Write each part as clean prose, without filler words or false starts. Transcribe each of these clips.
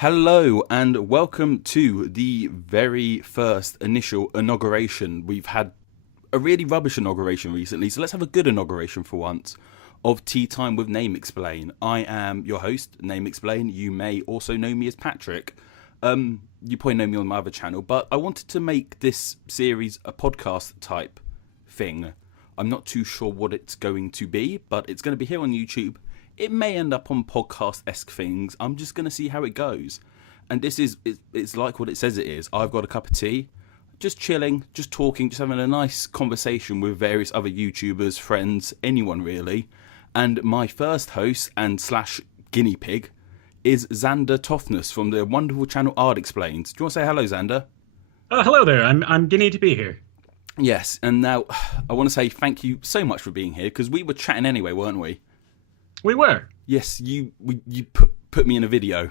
Hello and welcome to the very first initial inauguration. We've had a really rubbish inauguration recently, so let's have a good inauguration for once of Tea Time with Name Explain. I am your host, Name Explain. You may also know me as Patrick. You probably know me on my other channel, but I wanted to make this series a podcast type thing. I'm not too sure what it's going to be, but it's going to be here on YouTube. It may end up on podcast-esque things. I'm just going to see how it goes. And it's like what it says it is. I've got a cup of tea, just chilling, just talking, just having a nice conversation with various other YouTubers, friends, anyone really. And my first host and slash guinea pig is Xander Toughness from the wonderful channel ARTexplains. Do you want to say hello, Xander? Hello there. I'm guinea to be here. Yes, and now I want to say thank you so much for being here, because we were chatting anyway, weren't we? We were. Yes, you put me in a video.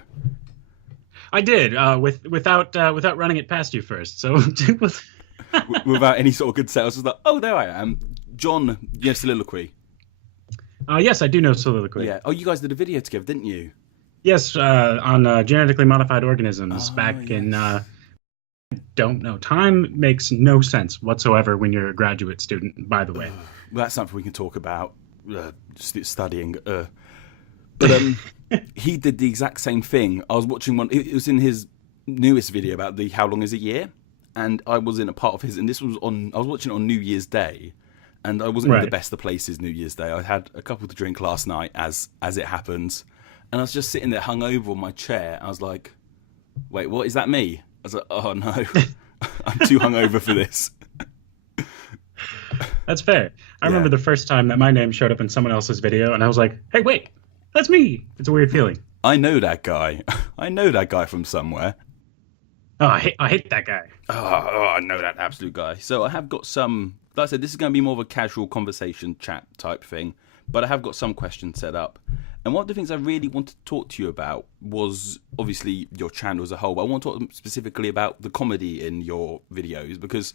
I did, without running it past you first. So Without any sort of good sales, was like, oh, there I am, John. You know soliloquy. Yes, I do know soliloquy. Yeah. Oh, you guys did a video together, didn't you? Yes, on genetically modified organisms in. Don't know. Time makes no sense whatsoever when you're a graduate student. By the way, well, that's something we can talk about. Studying, but he did the exact same thing. I was watching one. It was in his newest video about the how long is a year, and I was in a part of his. And this was on. I was watching it on New Year's Day, and I wasn't in the best of places New Year's Day. I had a couple to drink last night, as it happens, and I was just sitting there hungover on my chair. I was like, "Wait, what is that? Me?" I was like, "Oh no, I'm too hungover for this." That's fair. I remember the first time that my name showed up in someone else's video, and I was like, "Hey, wait, that's me." It's a weird feeling. I know that guy. I know that guy from somewhere. Oh, I hate that guy. Oh, I know that absolute guy. So I have got some. Like I said, this is going to be more of a casual conversation chat type thing, but I have got some questions set up. And one of the things I really wanted to talk to you about was obviously your channel as a whole. But I want to talk specifically about the comedy in your videos, because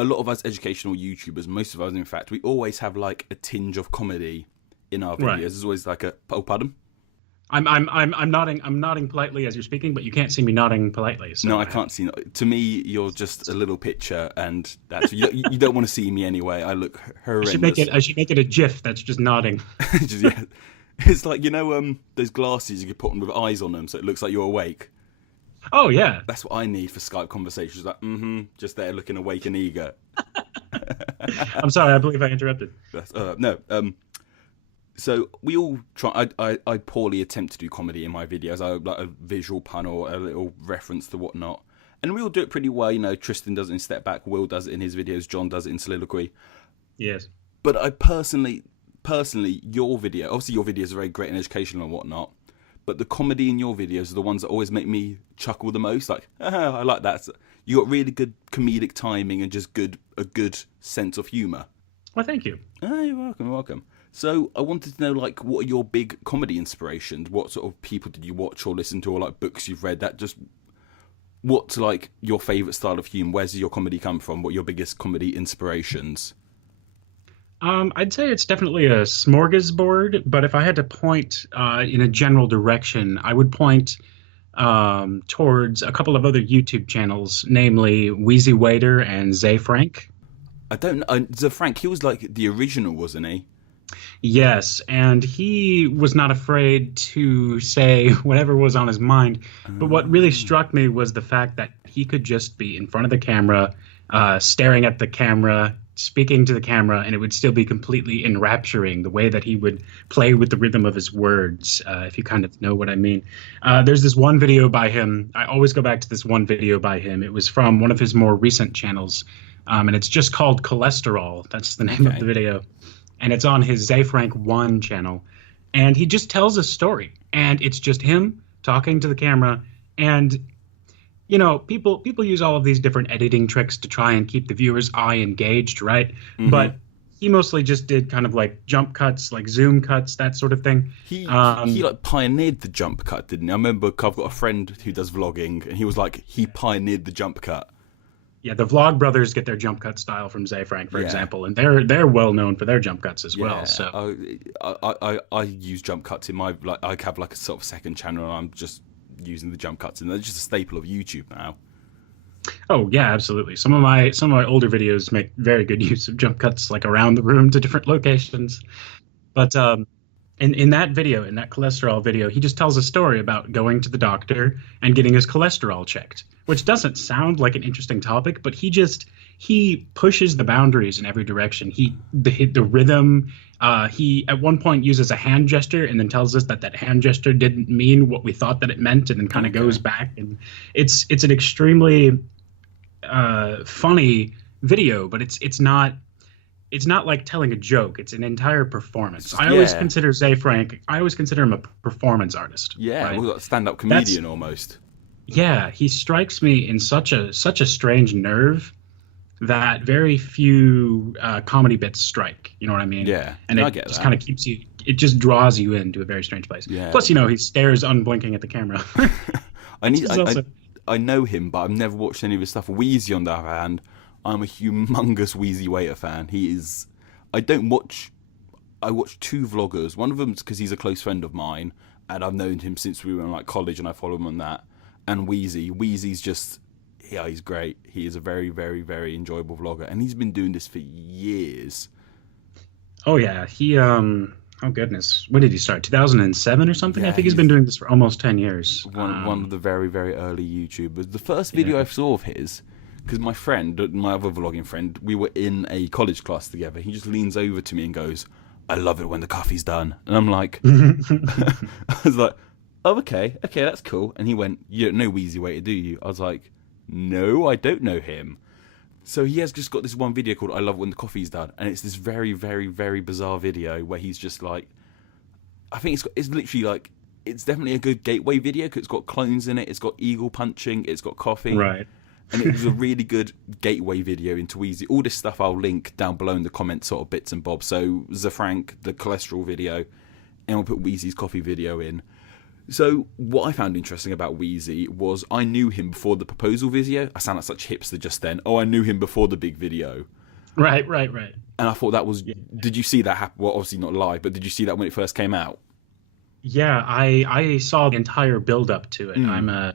a lot of us educational YouTubers, most of us in fact, we always have like a tinge of comedy in our videos. Right. There's always like a pardon? I'm nodding. I'm nodding politely as you're speaking, but you can't see me nodding politely. So no, I can't see. To me, you're just a little picture, and that's you don't want to see me anyway. I look horrendous. I should make it a GIF that's just nodding. Yeah. It's like, those glasses you can put on with eyes on them, so it looks like you're awake. Oh, yeah. That's what I need for Skype conversations. Like, just there looking awake and eager. I'm sorry, I believe I interrupted. No. So we all try. I poorly attempt to do comedy in my videos. I like a visual pun or a little reference to whatnot. And we all do it pretty well. Tristan does it in Step Back. Will does it in his videos. John does it in Soliloquy. Yes. But I personally, your video, obviously your videos are very great and educational and whatnot. But the comedy in your videos are the ones that always make me chuckle the most. Like, I like that. You got really good comedic timing and just a good sense of humour. Well, thank you. Oh, you're welcome. So I wanted to know, like, what are your big comedy inspirations? What sort of people did you watch or listen to, or like books you've read? What's like your favourite style of humour? Where's your comedy come from? What are your biggest comedy inspirations? I'd say it's definitely a smorgasbord, but if I had to point in a general direction, I would point towards a couple of other YouTube channels, namely WheezyWaiter and Xander. I don't know. Xander, he was like the original, wasn't he? Yes, and he was not afraid to say whatever was on his mind. But what really struck me was the fact that he could just be in front of the camera, staring at the camera, speaking to the camera, and it would still be completely enrapturing, the way that he would play with the rhythm of his words, if you kind of know what I mean. There's this one video by him. I always go back to this one video by him. It was from one of his more recent channels, and it's just called Cholesterol. That's the name of the video. And it's on his Xander channel. And he just tells a story, and it's just him talking to the camera. And people use all of these different editing tricks to try and keep the viewer's eye engaged, right? Mm-hmm. But he mostly just did kind of like jump cuts, like zoom cuts, that sort of thing. He like pioneered the jump cut, didn't he? I remember I've got a friend who does vlogging, and he was like, he pioneered the jump cut. Yeah, the Vlog Brothers get their jump cut style from Xander, for example, and they're well known for their jump cuts as well. So I use jump cuts in my I have like a sort of second channel, and I'm just using the jump cuts, and they're just a staple of YouTube now. Oh yeah, absolutely. Some of my older videos make very good use of jump cuts, like around the room to different locations. But in that video, in that cholesterol video, he just tells a story about going to the doctor and getting his cholesterol checked, which doesn't sound like an interesting topic, but he pushes the boundaries in every direction. The rhythm. He at one point uses a hand gesture and then tells us that hand gesture didn't mean what we thought that it meant, and then kind of goes back. And it's an extremely funny video, but it's not like telling a joke. It's an entire performance. I always consider Zay Frank. I always consider him a performance artist. Yeah, right? Well, a stand-up comedian almost. Yeah, he strikes me in such a strange nerve that very few comedy bits strike. You know what I mean? Yeah, and I it get just that. kind of keeps you. It just draws you into a very strange place. Yeah. Plus, he stares unblinking at the camera. I know him, but I've never watched any of his stuff. Wheezy, on the other hand, I'm a humongous WheezyWaiter fan. I watch two vloggers. One of them's because he's a close friend of mine, and I've known him since we were in college, and I follow him on that. And Wheezy's just, he's great. He is a very, very, very enjoyable vlogger, and he's been doing this for years. Oh yeah, oh goodness, when did he start? 2007 or something? Yeah, I think he's been doing this for almost 10 years. One of the very, very early YouTubers. The first video I saw of his, because my other vlogging friend, we were in a college class together. He just leans over to me and goes, "I love it when the coffee's done." And I'm like, I was like, "Oh, okay, that's cool." And he went, "You don't know WheezyWaiter, do you?" I was like, "No, I don't know him." So he has just got this one video called "I Love It When the Coffee's Done," and it's this very, very, very bizarre video where he's just like, I think it's literally like, it's definitely a good gateway video because it's got clones in it, it's got eagle punching, it's got coffee, right? And it was a really good gateway video into Wheezy. All this stuff I'll link down below in the comments, sort of bits and bobs. So Zafrank, the cholesterol video, and we'll put Wheezy's coffee video in. So what I found interesting about Wheezy was I knew him before the proposal video. I sound like such a hipster just then. Oh, I knew him before the big video. Right. And I thought that was... Did you see that happen? Well, obviously not live, but did you see that when it first came out? Yeah, I saw the entire build up to it.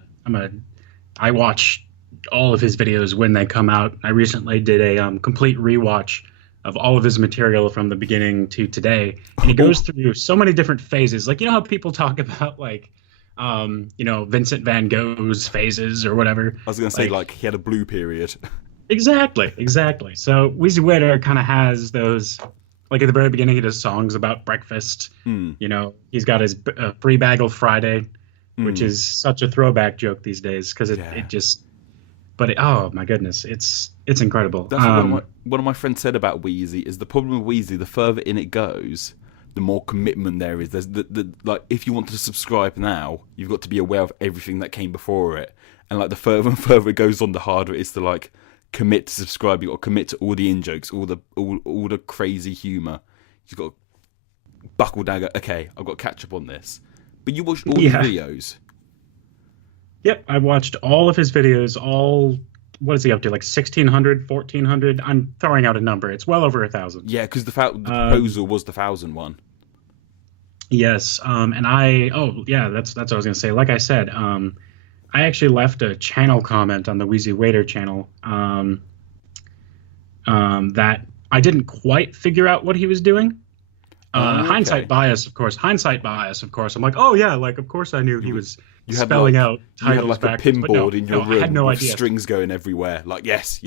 I watch all of his videos when they come out. I recently did a complete rewatch of all of his material from the beginning to today, and he goes through so many different phases. Like, you know how people talk about Vincent van Gogh's phases or whatever. I was going to say like he had a blue period. Exactly. So WheezyWaiter kind of has those. Like at the very beginning, he does songs about breakfast. He's got his free bagel Friday, which is such a throwback joke these days because it just. But oh my goodness, it's incredible. That's what one of my friends said about Wheezy is the problem with Wheezy, the further in it goes, the more commitment there is. There's like if you want to subscribe now, you've got to be aware of everything that came before it, and like the further and further it goes on, the harder it is to like commit to subscribe. You got to commit to all the in jokes, all the crazy humor. You've got to buckle down. Go, okay, I've got to catch up on this. But you watched all the videos. Yep, I watched all of his videos, what is he up to, like 1,600, 1,400? I'm throwing out a number. It's well over 1,000. Yeah, because the proposal was the 1,000 one. Yes, and that's what I was going to say. Like I said, I actually left a channel comment on the WheezyWaiter channel that I didn't quite figure out what he was doing. Hindsight bias, of course. I'm like, oh yeah, like of course I knew he was spelling out titles. You had like a pinboard in your room. I had no idea. Strings going everywhere. Like yes.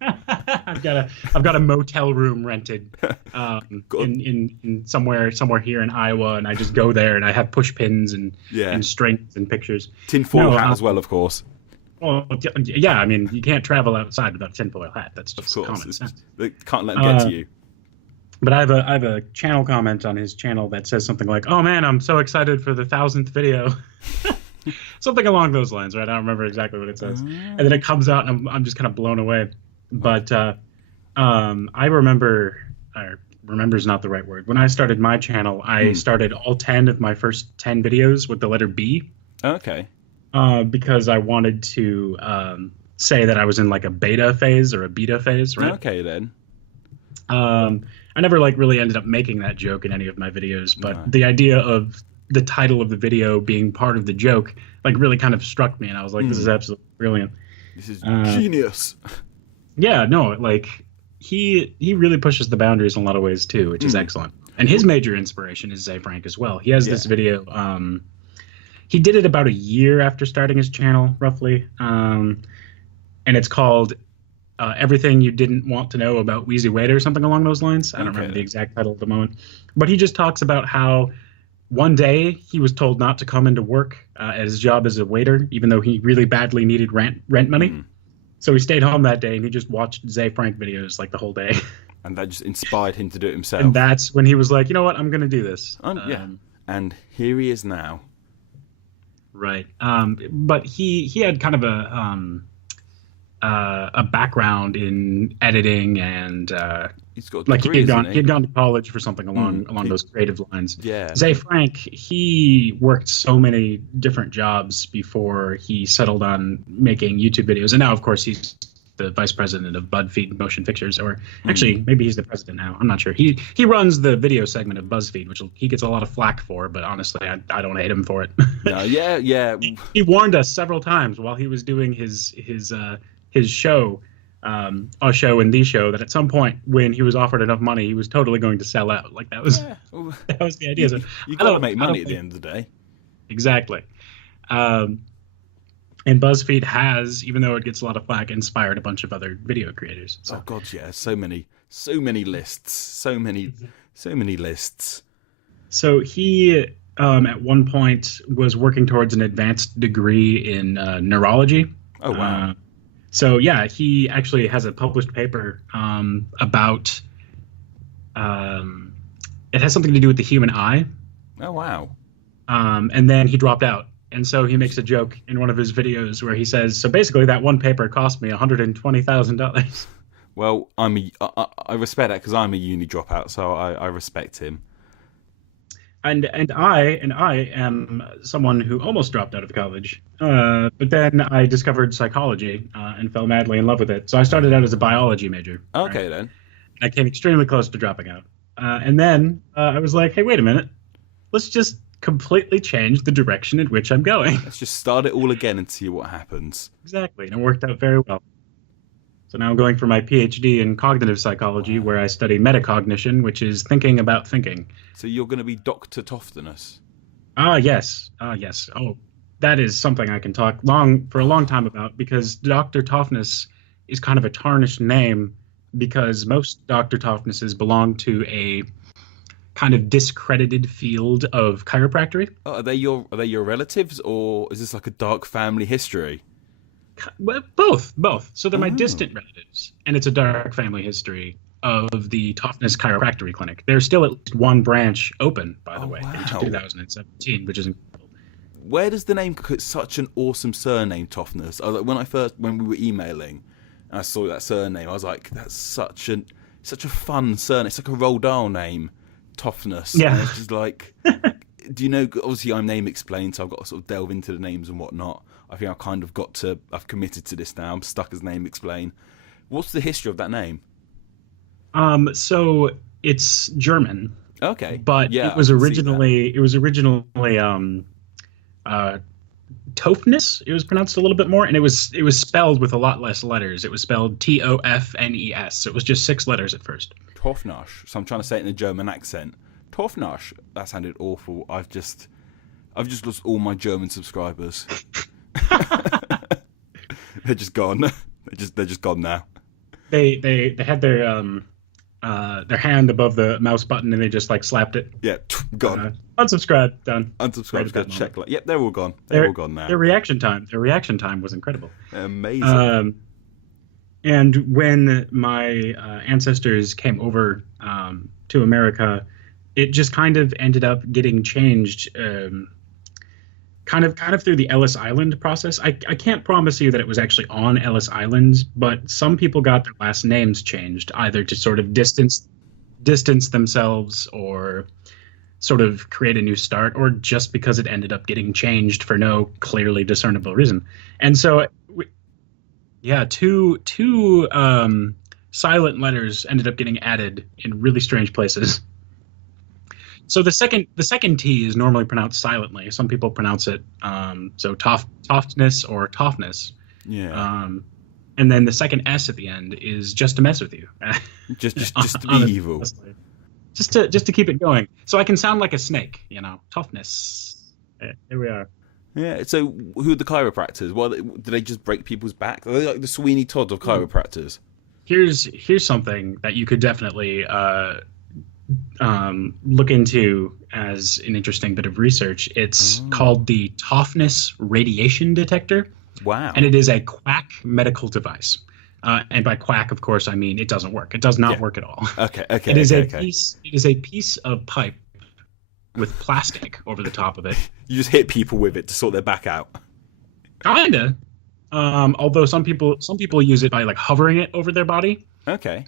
I've got a motel room rented in somewhere here in Iowa, and I just go there and I have push pins and strings and pictures. Tinfoil hat as well, of course. Well, yeah, I mean you can't travel outside without a tinfoil hat. That's just common sense. They can't let them get to you. But I have a channel comment on his channel that says something like, "Oh man, I'm so excited for the 1,000th video," something along those lines, right? I don't remember exactly what it says, and then it comes out, and I'm just kind of blown away. But I remember, or remember's not the right word. When I started my channel, I started all 10 of my first 10 videos with the letter B. Okay. Because I wanted to say that I was in like a beta phase or a beta phase, right? Okay then. I never really ended up making that joke in any of my videos, but the idea of the title of the video being part of the joke, like really kind of struck me, and I was like, this is absolutely brilliant. This is genius. Yeah, no, like he really pushes the boundaries in a lot of ways too, which is excellent. And his major inspiration is Ze Frank as well. He has this video. He did it about a year after starting his channel, roughly, and it's called Everything You Didn't Want to Know About WheezyWaiter or something along those lines. I don't remember the exact title at the moment, but he just talks about how one day he was told not to come into work at his job as a waiter, even though he really badly needed rent money. So he stayed home that day and he just watched Ze Frank videos like the whole day. And that just inspired him to do it himself. And that's when he was like, you know what, I'm going to do this. Yeah. And here he is now. Right. But he had kind of a background in editing, and he's got like degrees, he had gone to college for something along those creative lines. Yeah. Ze Frank, he worked so many different jobs before he settled on making YouTube videos, and now of course he's the vice president of BuzzFeed Motion Pictures, or actually maybe he's the president now. I'm not sure. He runs the video segment of BuzzFeed, which he gets a lot of flack for, but honestly, I don't hate him for it. No, yeah. He warned us several times while he was doing his show, our show and the show, that at some point when he was offered enough money, he was totally going to sell out. Like that was the idea. So, you got to make money at the end of the day. Exactly. And BuzzFeed has, even though it gets a lot of flack, inspired a bunch of other video creators. So. Oh God, yeah, so many lists, so many lists. So he, at one point, was working towards an advanced degree in neurology. Oh wow. So yeah, he actually has a published paper about. It has something to do with the human eye. Oh wow. And then he dropped out. And so he makes a joke in one of his videos where he says, so basically that one paper cost me $120,000. Well, I respect that because I'm a uni dropout, so I respect him. And I am someone who almost dropped out of college, but then I discovered psychology and fell madly in love with it. So I started out as a biology major. Okay, then. I came extremely close to dropping out. And then I was like, hey, wait a minute. Let's just completely change the direction in which I'm going. Let's just start it all again and see what happens. Exactly, and it worked out very well. So now I'm going for my PhD in cognitive psychology, where I study metacognition, which is thinking about thinking. So you're going to be Dr. Toughness? Yes. Oh, that is something I can talk for a long time about, because Dr. Toughness is kind of a tarnished name, because most Dr. Toughnesses belong to a kind of discredited field of chiropractic. Oh, are they your relatives, or is this like a dark family history? Well, both. So they're my distant relatives, and it's a dark family history of the Toughness Chiropractic Clinic. There's still at least one branch open, by the way, in 2017, which is incredible. Where does the name? It's such an awesome surname, Toughness. When we were emailing, and I saw that surname, I was like, that's such a fun surname. It's like a Roald Dahl name. Toughness. Yeah. And it's just like, do you know, obviously I'm name explained, so I've got to sort of delve into the names and whatnot. I think I've committed to this now. I'm stuck as name explain. What's the history of that name? So it's German. Okay. But it was originally Toughness. It was pronounced a little bit more, and it was spelled with a lot less letters. It was spelled Toffnes. So it was just 6 letters at first. Toughness. So I'm trying to say it in a German accent. Toughness. That sounded awful. I've just lost all my German subscribers. They're just gone. They're just gone now. They had their hand above the mouse button and they just like slapped it. Yeah, gone. Unsubscribe, done. Unsubscribe, go check. Yep, they're all gone. They're all gone now. Their reaction time was incredible. Amazing. And when my ancestors came over to America, it just kind of ended up getting changed. Kind of through the Ellis Island process. I can't promise you that it was actually on Ellis Island, but some people got their last names changed, either to sort of distance themselves or sort of create a new start, or just because it ended up getting changed for no clearly discernible reason. And so, two silent letters ended up getting added in really strange places. So the second T is normally pronounced silently. Some people pronounce it toughness or toughness. Yeah. And then the second S at the end is just to mess with you. Just to be evil. Honestly. Just to keep it going. So I can sound like a snake, toughness. Here we are. Yeah. So who are the chiropractors? Well, do they just break people's back? Are they like the Sweeney Todd of chiropractors? Here's something that you could definitely look into as an interesting bit of research. It's called the Toughness radiation detector. Wow. And it is a Quack medical device. And by Quack, of course, I mean it doesn't work. It does not work at all. Okay. It is a piece of pipe with plastic over the top of it. You just hit people with it to sort their back out. Kinda. Although some people use it by like hovering it over their body. Okay.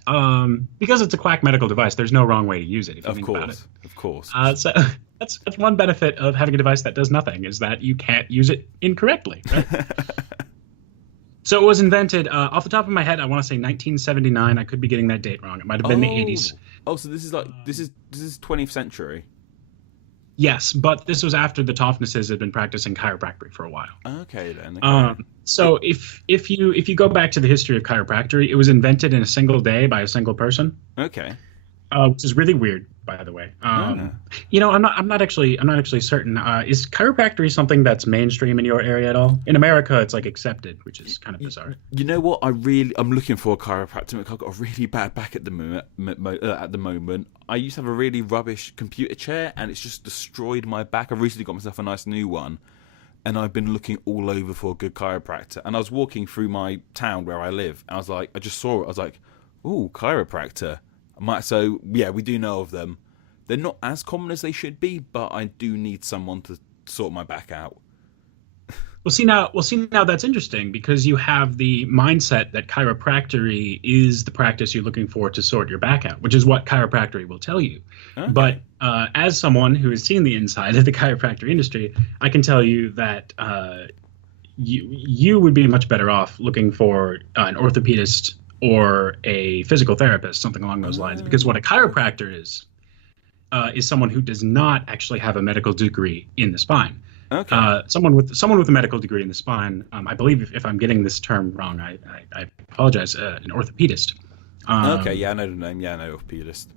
Because it's a Quack medical device, there's no wrong way to use it if you think about it. Of course. So that's one benefit of having a device that does nothing, is that you can't use it incorrectly. Right? So it was invented off the top of my head. I want to say 1979. I could be getting that date wrong. It might have been the 80s. Oh, so this is 20th century. Yes, but this was after the Toughnesses had been practicing chiropractic for a while. Okay then. Okay. So if you go back to the history of chiropractic, it was invented in a single day by a single person. Okay. Which is really weird, by the way. I'm not actually certain. Is chiropractic something that's mainstream in your area at all? In America, it's like accepted, which is kind of bizarre. You know what? I'm looking for a chiropractor. I've got a really bad back at the moment. I used to have a really rubbish computer chair, and it's just destroyed my back. I've recently got myself a nice new one, and I've been looking all over for a good chiropractor. And I was walking through my town where I live, and I just saw it. I was like, "Ooh, chiropractor." So yeah, we do know of them. They're not as common as they should be, but I do need someone to sort my back out. Well, see now that's interesting, because you have the mindset that chiropractic is the practice you're looking for to sort your back out, which is what chiropractic will tell you. Okay. But as someone who has seen the inside of the chiropractic industry, I can tell you that you would be much better off looking for an orthopedist or a physical therapist, something along those lines, because what a chiropractor is someone who does not actually have a medical degree in the spine. Okay. Someone with a medical degree in the spine, I believe, if I'm getting this term wrong, I apologize, an orthopedist. Okay, yeah, I know the name. Yeah, I know orthopedist.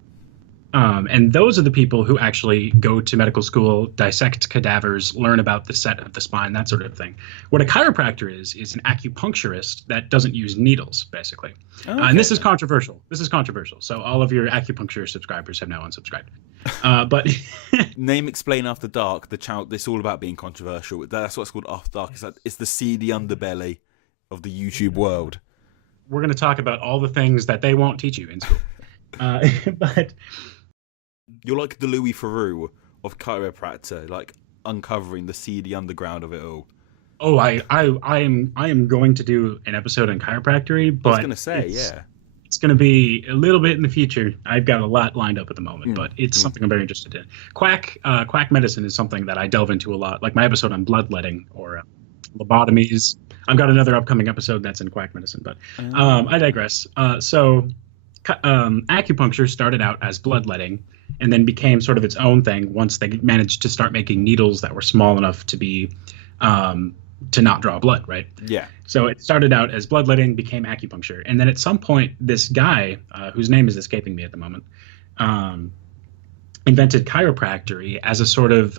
And those are the people who actually go to medical school, dissect cadavers, learn about the set of the spine, that sort of thing. What a chiropractor is an acupuncturist that doesn't use needles, basically. Okay. And this is controversial. So all of your acupuncture subscribers have now unsubscribed. But Name Explain After Dark, the channel, it's all about being controversial. That's what it's called, After Dark. It's the seedy underbelly of the YouTube world. We're going to talk about all the things that they won't teach you in school. But you're like the Louis Theroux of chiropractor, like uncovering the seedy underground of it all. Oh, I am going to do an episode on chiropractic, but I was going to say, it's going to be a little bit in the future. I've got a lot lined up at the moment, but it's something I'm very interested in. Quack medicine is something that I delve into a lot, like my episode on bloodletting or lobotomies. I've got another upcoming episode that's in quack medicine, but I digress. So acupuncture started out as bloodletting and then became sort of its own thing once they managed to start making needles that were small enough to be to not draw blood, right? Yeah. So it started out as bloodletting, became acupuncture, and then at some point this guy whose name is escaping me at the moment invented chiropractic as a sort of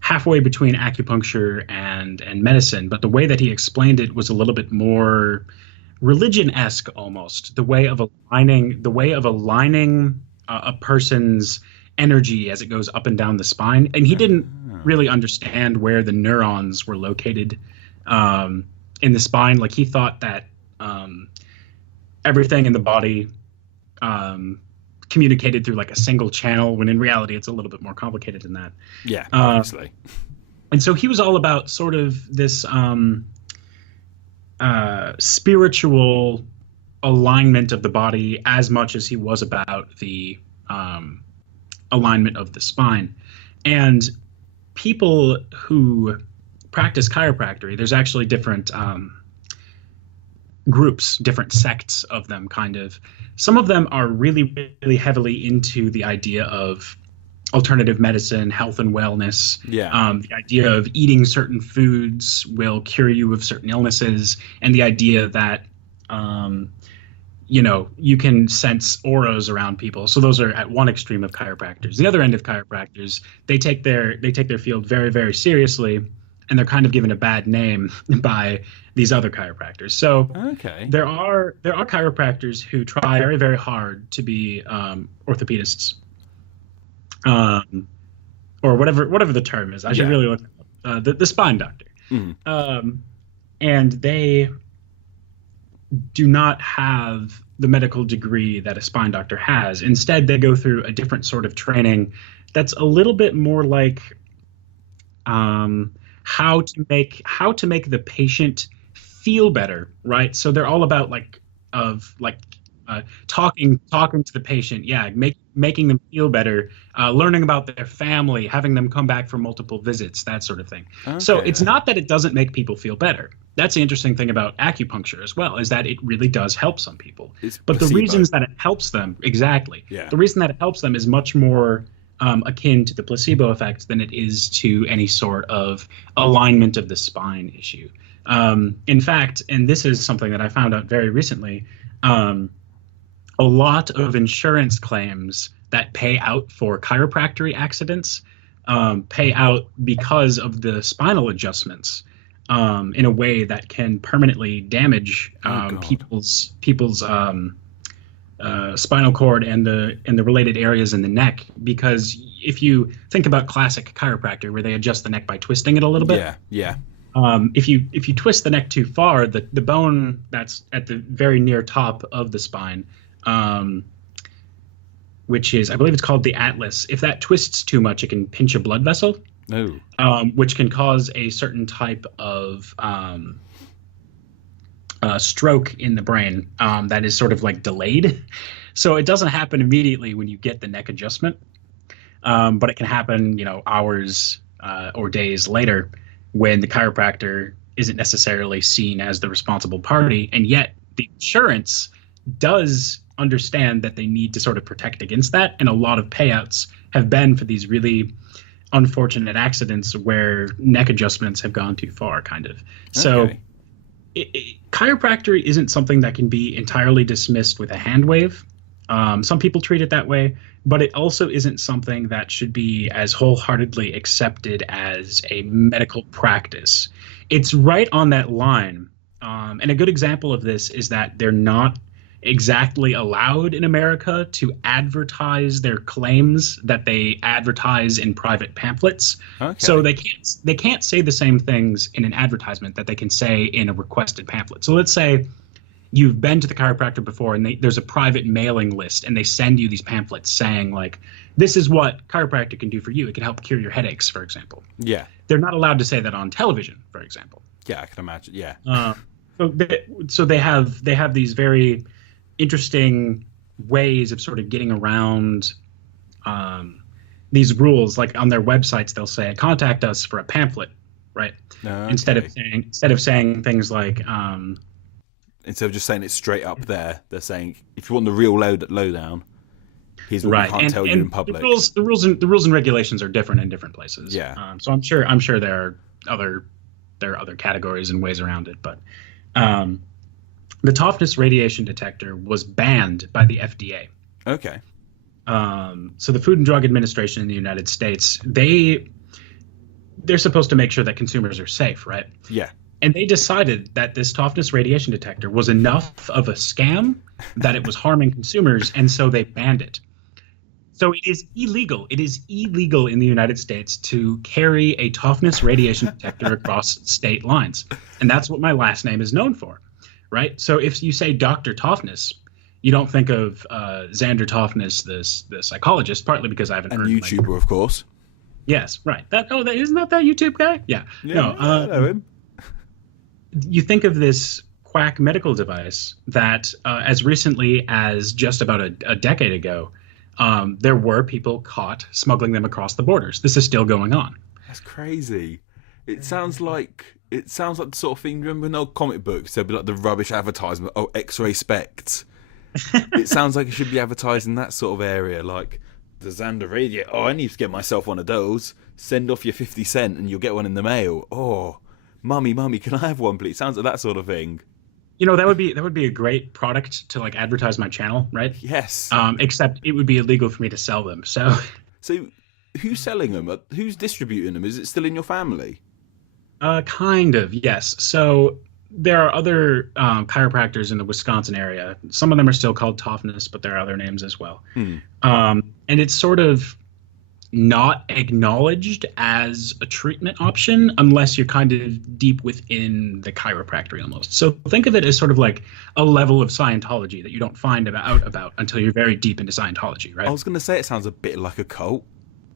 halfway between acupuncture and medicine, but the way that he explained it was a little bit more religion-esque, almost, the way of aligning a person's energy as it goes up and down the spine. And he didn't really understand where the neurons were located in the spine. Like, he thought that everything in the body communicated through like a single channel, when in reality it's a little bit more complicated than that. Yeah, obviously. And so he was all about sort of this spiritual alignment of the body as much as he was about the alignment of the spine. And people who practice chiropractic, there's actually different groups, different sects of them, kind of. Some of them are really, really heavily into the idea of alternative medicine, health and wellness. Yeah. The idea of eating certain foods will cure you of certain illnesses, and the idea that you can sense auras around people. So those are at one extreme of chiropractors. The other end of chiropractors, they take their field very, very seriously, and they're kind of given a bad name by these other chiropractors. So Okay. there are chiropractors who try very, very hard to be orthopedists, or whatever the term is. I should really look at the spine doctor. And they do not have the medical degree that a spine doctor has. Instead, they go through a different sort of training that's a little bit more like how to make the patient feel better, right? So they're all about talking to the patient, making them feel better, learning about their family, having them come back for multiple visits, that sort of thing. Okay. So it's not that it doesn't make people feel better. That's the interesting thing about acupuncture as well, is that it really does help some people. But the reasons that it helps them, the reason that it helps them is much more akin to the placebo effect than it is to any sort of alignment of the spine issue. In fact, and this is something that I found out very recently, a lot of insurance claims that pay out for chiropractic accidents pay out because of the spinal adjustments in a way that can permanently damage people's spinal cord and the related areas in the neck. Because if you think about classic chiropractor, where they adjust the neck by twisting it a little bit, if you twist the neck too far, the bone that's at the very near top of the spine, which is, I believe it's called the atlas, if that twists too much, it can pinch a blood vessel. Which can cause a certain type of stroke in the brain that is sort of like delayed. So it doesn't happen immediately when you get the neck adjustment, but it can happen, hours or days later, when the chiropractor isn't necessarily seen as the responsible party, and yet the insurance does understand that they need to sort of protect against that, and a lot of payouts have been for these really unfortunate accidents where neck adjustments have gone too far, kind of. So chiropractic isn't something that can be entirely dismissed with a hand wave. Some people treat it that way, but it also isn't something that should be as wholeheartedly accepted as a medical practice. It's right on that line. And a good example of this is that they're not exactly allowed in America to advertise their claims that they advertise in private pamphlets. So they can't say the same things in an advertisement that they can say in a requested pamphlet. So let's say you've been to the chiropractor before, and there's a private mailing list, and they send you these pamphlets saying, like, this is what chiropractic can do for you. It can help cure your headaches, for example. They're not allowed to say that on television, for example. I can imagine. So they have these very interesting ways of sort of getting around these rules. Like on their websites, they'll say, contact us for a pamphlet, right? Instead of saying things like instead of just saying it straight up there, they're saying, if you want the real lowdown, here's what we can't tell you in public. The rules and regulations are different in different places. So I'm sure there are other categories and ways around it, but the Toughness radiation detector was banned by the FDA. So the Food and Drug Administration in the United States, they're supposed to make sure that consumers are safe, right? And they decided that this Toughness radiation detector was enough of a scam that it was harming consumers, and so they banned it. So it is illegal. It is illegal in the United States to carry a Toughness radiation detector across state lines. And that's what my last name is known for, right? So if you say Dr. Toughness, you don't think of Xander Toughness, the psychologist, partly because I haven't heard of YouTuber, of course. Yes, right. Isn't that YouTube guy? Yeah. I know him. You think of this Quack medical device that as recently as just about a decade ago, there were people caught smuggling them across the borders. This is still going on. That's crazy. It sounds like It sounds like the sort of thing. Remember in old comic books, there'd be like the rubbish advertisement. Oh, X-ray spect. It sounds like it should be advertised in that sort of area, like the Xander radio. Oh, I need to get myself one of those. Send off your 50 cent and you'll get one in the mail. Oh, mummy, can I have one, please? Sounds like that sort of thing. You know, that would be a great product to like advertise my channel, right? Yes. Except it would be illegal for me to sell them. So who's selling them? Who's distributing them? Is it still in your family? Kind of, yes. So there are other chiropractors in the Wisconsin area. Some of them are still called Toughness, but there are other names as well. And it's sort of not acknowledged as a treatment option unless you're kind of deep within the chiropractic almost. So think of it as sort of like a level of Scientology that you don't find out about until you're very deep into Scientology, right? I was going to say it sounds a bit like a cult.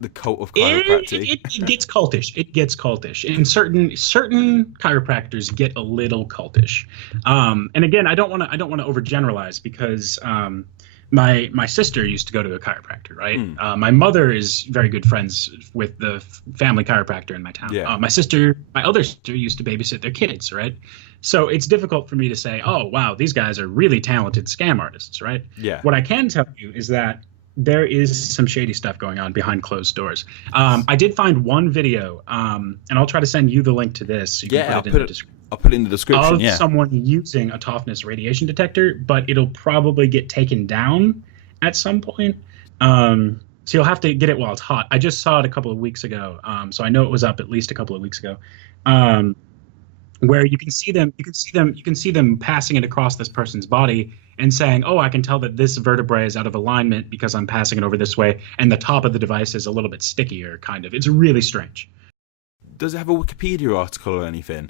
The cult of chiropractic. It gets cultish. It gets cultish. And certain chiropractors get a little cultish. And again, I don't want to overgeneralize because my sister used to go to a chiropractor, right? My mother is very good friends with the family chiropractor in my town. Yeah. My other sister used to babysit their kids, right? So it's difficult for me to say, oh, wow, these guys are really talented scam artists, right? Yeah. What I can tell you is that there is some shady stuff going on behind closed doors. I did find one video, and I'll try to send you the link to this. So you can put it in the description. I'll put it in the description, of someone using a Toughness radiation detector, but it'll probably get taken down at some point. So you'll have to get it while it's hot. I just saw it a couple of weeks ago, so I know it was up at least a couple of weeks ago, where you can see them passing it across this person's body and saying, oh, I can tell that this vertebrae is out of alignment because I'm passing it over this way, and the top of the device is a little bit stickier, kind of. It's really strange. Does it have a Wikipedia article or anything?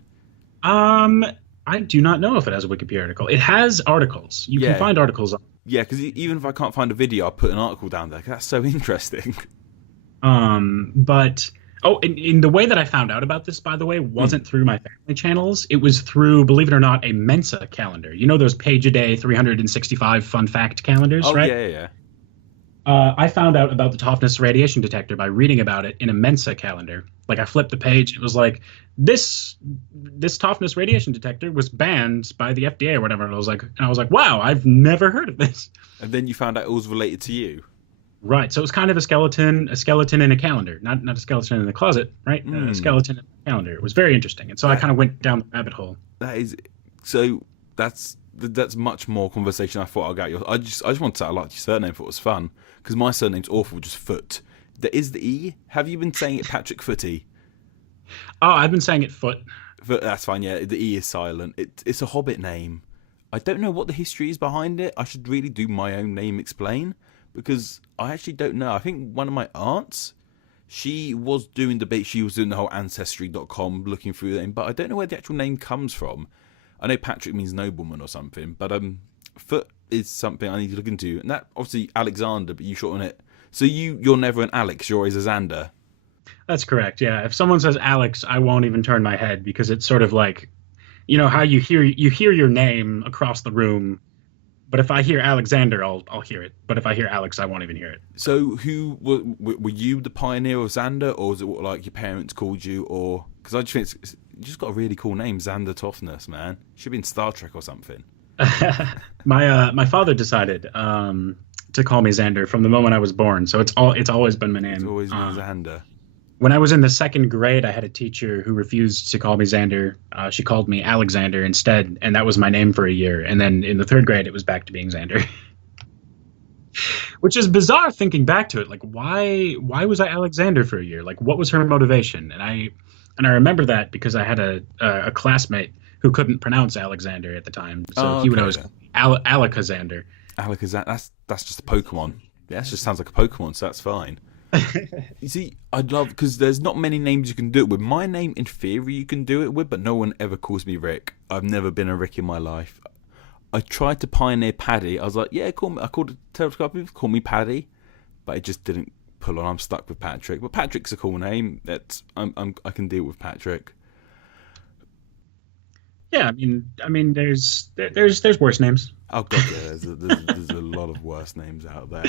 I do not know if it has a Wikipedia article. It has articles. You can find articles on. Yeah, because even if I can't find a video, I'll put an article down there. 'Cause that's so interesting. But in the way that I found out about this, by the way, wasn't through my family channels. It was through, believe it or not, a Mensa calendar. You know those page a day, 365 fun fact calendars, right? Yeah. I found out about the Toughness radiation detector by reading about it in a Mensa calendar. Like I flipped the page, it was like this Toughness radiation detector was banned by the FDA or whatever. And I was like, wow, I've never heard of this. And then you found out it was related to you. Right. So it was kind of a skeleton in a calendar, not a skeleton in the closet, right? A skeleton in a calendar. It was very interesting. And so I kind of went down the rabbit hole. That's much more conversation I thought I'd get. I just wanted to say I liked your surname, thought it was fun. Because my surname's awful, just Foot. There is the E. Have you been saying it Patrick Footy? Oh, I've been saying it Foot. That's fine, yeah. The E is silent. It's a Hobbit name. I don't know what the history is behind it. I should really do my own name explain. Because I actually don't know. I think one of my aunts, she was doing the whole Ancestry.com looking through the name. But I don't know where the actual name comes from. I know Patrick means nobleman or something. But Foot is something I need to look into. And that, obviously, Alexander, but you shorten it. So you're never an Alex, you're always a Xander. That's correct, yeah. If someone says Alex, I won't even turn my head because it's sort of like, you know how you hear your name across the room, but if I hear Alexander, I'll hear it. But if I hear Alex, I won't even hear it. So who were you the pioneer of Xander, or was it what like your parents called you, or because I just think you just got a really cool name, Xander Toughness, man. Should be in Star Trek or something. My father decided to call me Xander from the moment I was born, so it's always been my name. It's always been Xander. When I was in the second grade, I had a teacher who refused to call me Xander. She called me Alexander instead, and that was my name for a year. And then in the third grade, it was back to being Xander. Which is bizarre thinking back to it. Like, why was I Alexander for a year? Like, what was her motivation? And I remember that because I had a classmate who couldn't pronounce Alexander at the time. So he would always call me Alakazandr. Alakazandr, that's just a Pokemon. Yeah, that just sounds like a Pokemon, so that's fine. You see, I'd love, because there's not many names you can do it with. My name, in theory, you can do it with, but no one ever calls me Rick. I've never been a Rick in my life. I tried to pioneer Paddy. I was like, yeah, call me. I called a couple of people, call me Paddy, but it just didn't pull on. I'm stuck with Patrick. But Patrick's a cool name. I can deal with Patrick. Yeah, I mean, there's worse names. Oh god, yeah, there's a lot of worse names out there.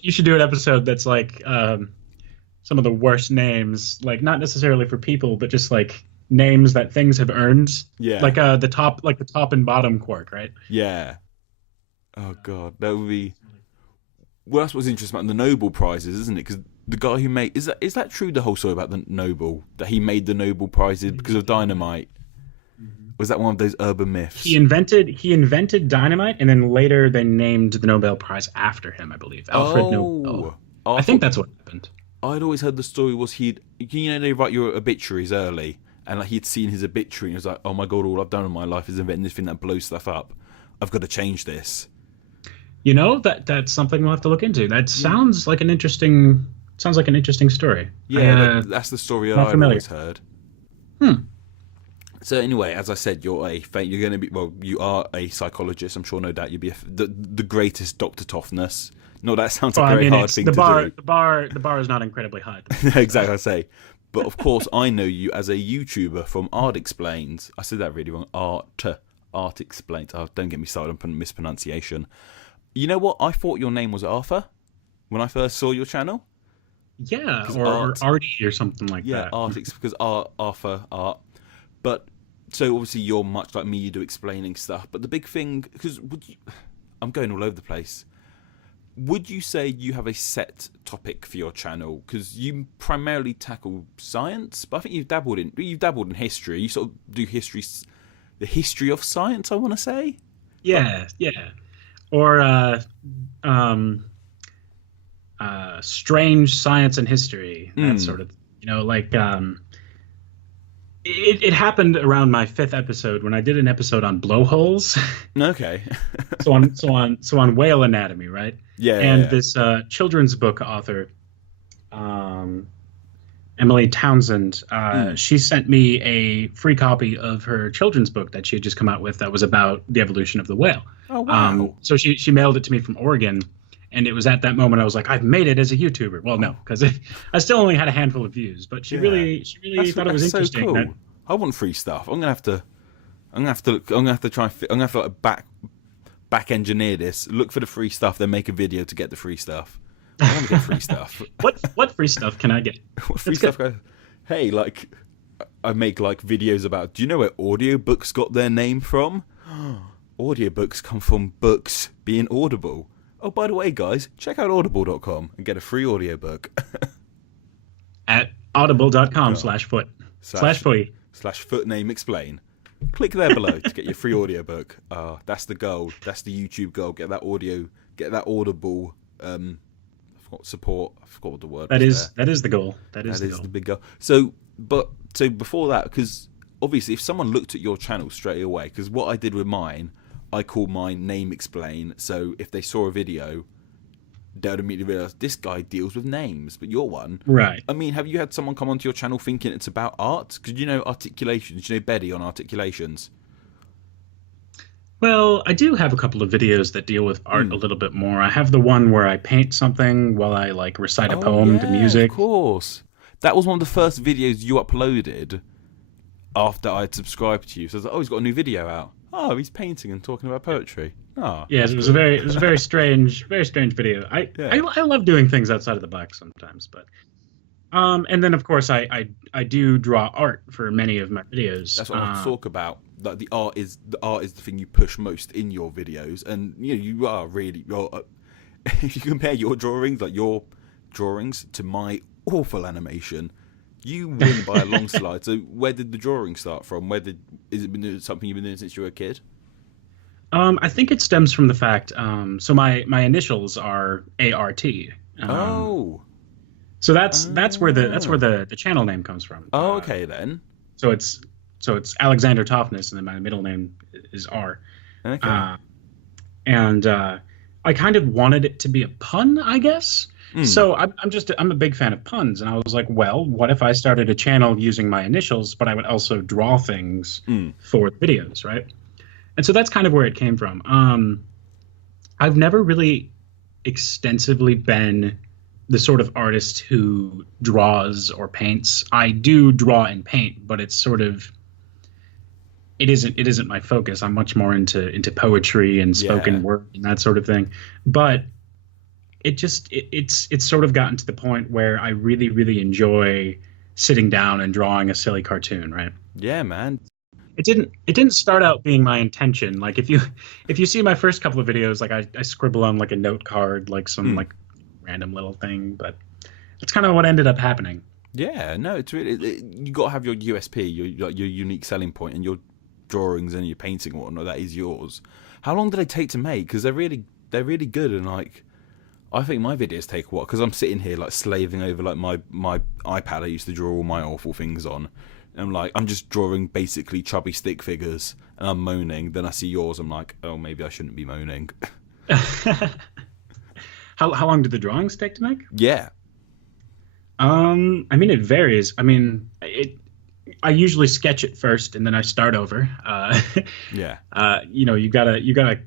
You should do an episode that's like some of the worst names, like not necessarily for people, but just like names that things have earned. Yeah. Like the top and bottom quirk, right? Yeah. Oh god, that would be. Well, that's what's interesting about the Nobel prizes, isn't it? Because the guy who made is that true? The whole story about the Nobel, that he made the Nobel prizes because of dynamite. Was that one of those urban myths? He invented dynamite, and then later they named the Nobel Prize after him, I believe. Alfred Nobel. I think that's what happened. I'd always heard the story was they write your obituaries early, and like he'd seen his obituary and he was like, oh my god, all I've done in my life is inventing this thing that blows stuff up. I've got to change this. That's something we'll have to look into. That sounds like an interesting story. Yeah, that's the story I've always heard. Hmm. So anyway, as I said, you are a psychologist. I'm sure, no doubt, you'd be the greatest Dr. Toughness. No, that sounds like a very hard thing to do. The bar is not incredibly high. Exactly, I say. But of course, I know you as a YouTuber from ARTexplains. I said that really wrong. ARTexplains. Oh, don't get me started on mispronunciation. You know what? I thought your name was Arthur when I first saw your channel. Yeah, or Artie or something like that. Yeah, Artix, because Arthur, Art. But, so obviously you're much like me, you do explaining stuff. But the big thing, because I'm going all over the place. Would you say you have a set topic for your channel? Because you primarily tackle science, but I think you've dabbled in history. You sort of do the history of science, I want to say. Yeah, yeah. Or strange science and history, that sort of, like it happened around my 5th episode when I did an episode on blowholes. Okay. so on whale anatomy, right? Yeah. And this children's book author, Emily Townsend, she sent me a free copy of her children's book that she had just come out with that was about the evolution of the whale. Oh, wow. So she mailed it to me from Oregon, and it was at that moment I was like, I've made it as a YouTuber. Well, no, because I still only had a handful of views, but she really thought it was interesting. So cool. I want free stuff. I'm gonna have to try. I'm gonna have to back engineer this. Look for the free stuff, then make a video to get the free stuff. I want to get free stuff. What free stuff can I get? What free stuff? Hey, like I make like videos about. Do you know where audiobooks got their name from? Audiobooks come from books being audible. Oh, by the way, guys, check out audible.com and get a free audiobook. At audible.com/foot/footy/foot name explain. Click there below to get your free audiobook. That's the goal. That's the YouTube goal. Get that audio. Get that Audible. Support. I forgot what the word. That is the goal. That is the big goal. So before that, because obviously, if someone looked at your channel straight away, because what I did with mine, I called mine Name Explain. So if they saw a video, they would immediately realize this guy deals with names. But your one, right? I mean, have you had someone come onto your channel thinking it's about art? Because you know articulations. You know Betty on articulations. Well, I do have a couple of videos that deal with art a little bit more. I have the one where I paint something while I like recite a poem to music. Of course. That was one of the first videos you uploaded after I'd subscribed to you. So I was like, he's got a new video out. Oh, he's painting and talking about poetry. Oh, yeah, it was a very strange video. I love doing things outside of the box sometimes, but and then of course I do draw art for many of my videos. That's what I want to talk about. Like the art is the thing you push most in your videos, and you are really. If you compare your drawings to my awful animation, you win by a long slide. So where did the drawing start from? Is it something you've been doing since you were a kid? I think it stems from the fact. So my initials are ART. So that's where the channel name comes from. Oh, okay then. So it's Alexander Toughness, and then my middle name is R. Okay. And I kind of wanted it to be a pun, I guess. So I'm a big fan of puns, and I was like, well, what if I started a channel using my initials, but I would also draw things for the videos, right? And so that's kind of where it came from. I've never really extensively been the sort of artist who draws or paints. I do draw and paint, but it's sort of it isn't my focus. I'm much more into poetry and spoken word and that sort of thing. But it's sort of gotten to the point where I really, really enjoy sitting down and drawing a silly cartoon, right? Yeah, man. It didn't start out being my intention. Like if you see my first couple of videos, like I scribble on like a note card, like some Mm. like random little thing, but that's kind of what ended up happening. Yeah, no, it's really you got to have your USP, your unique selling point, and your drawings and your painting and whatnot. That is yours. How long do they take to make? Because they're really good, and like I think my videos take a while because I'm sitting here like slaving over like my iPad I used to draw all my awful things on. And I'm like I'm just drawing basically chubby stick figures, and I'm moaning. Then I see yours, I'm like, oh, maybe I shouldn't be moaning. How long did the drawings take to make? Yeah, I mean, it varies. I mean, I usually sketch it first and then I start over. yeah, You gotta.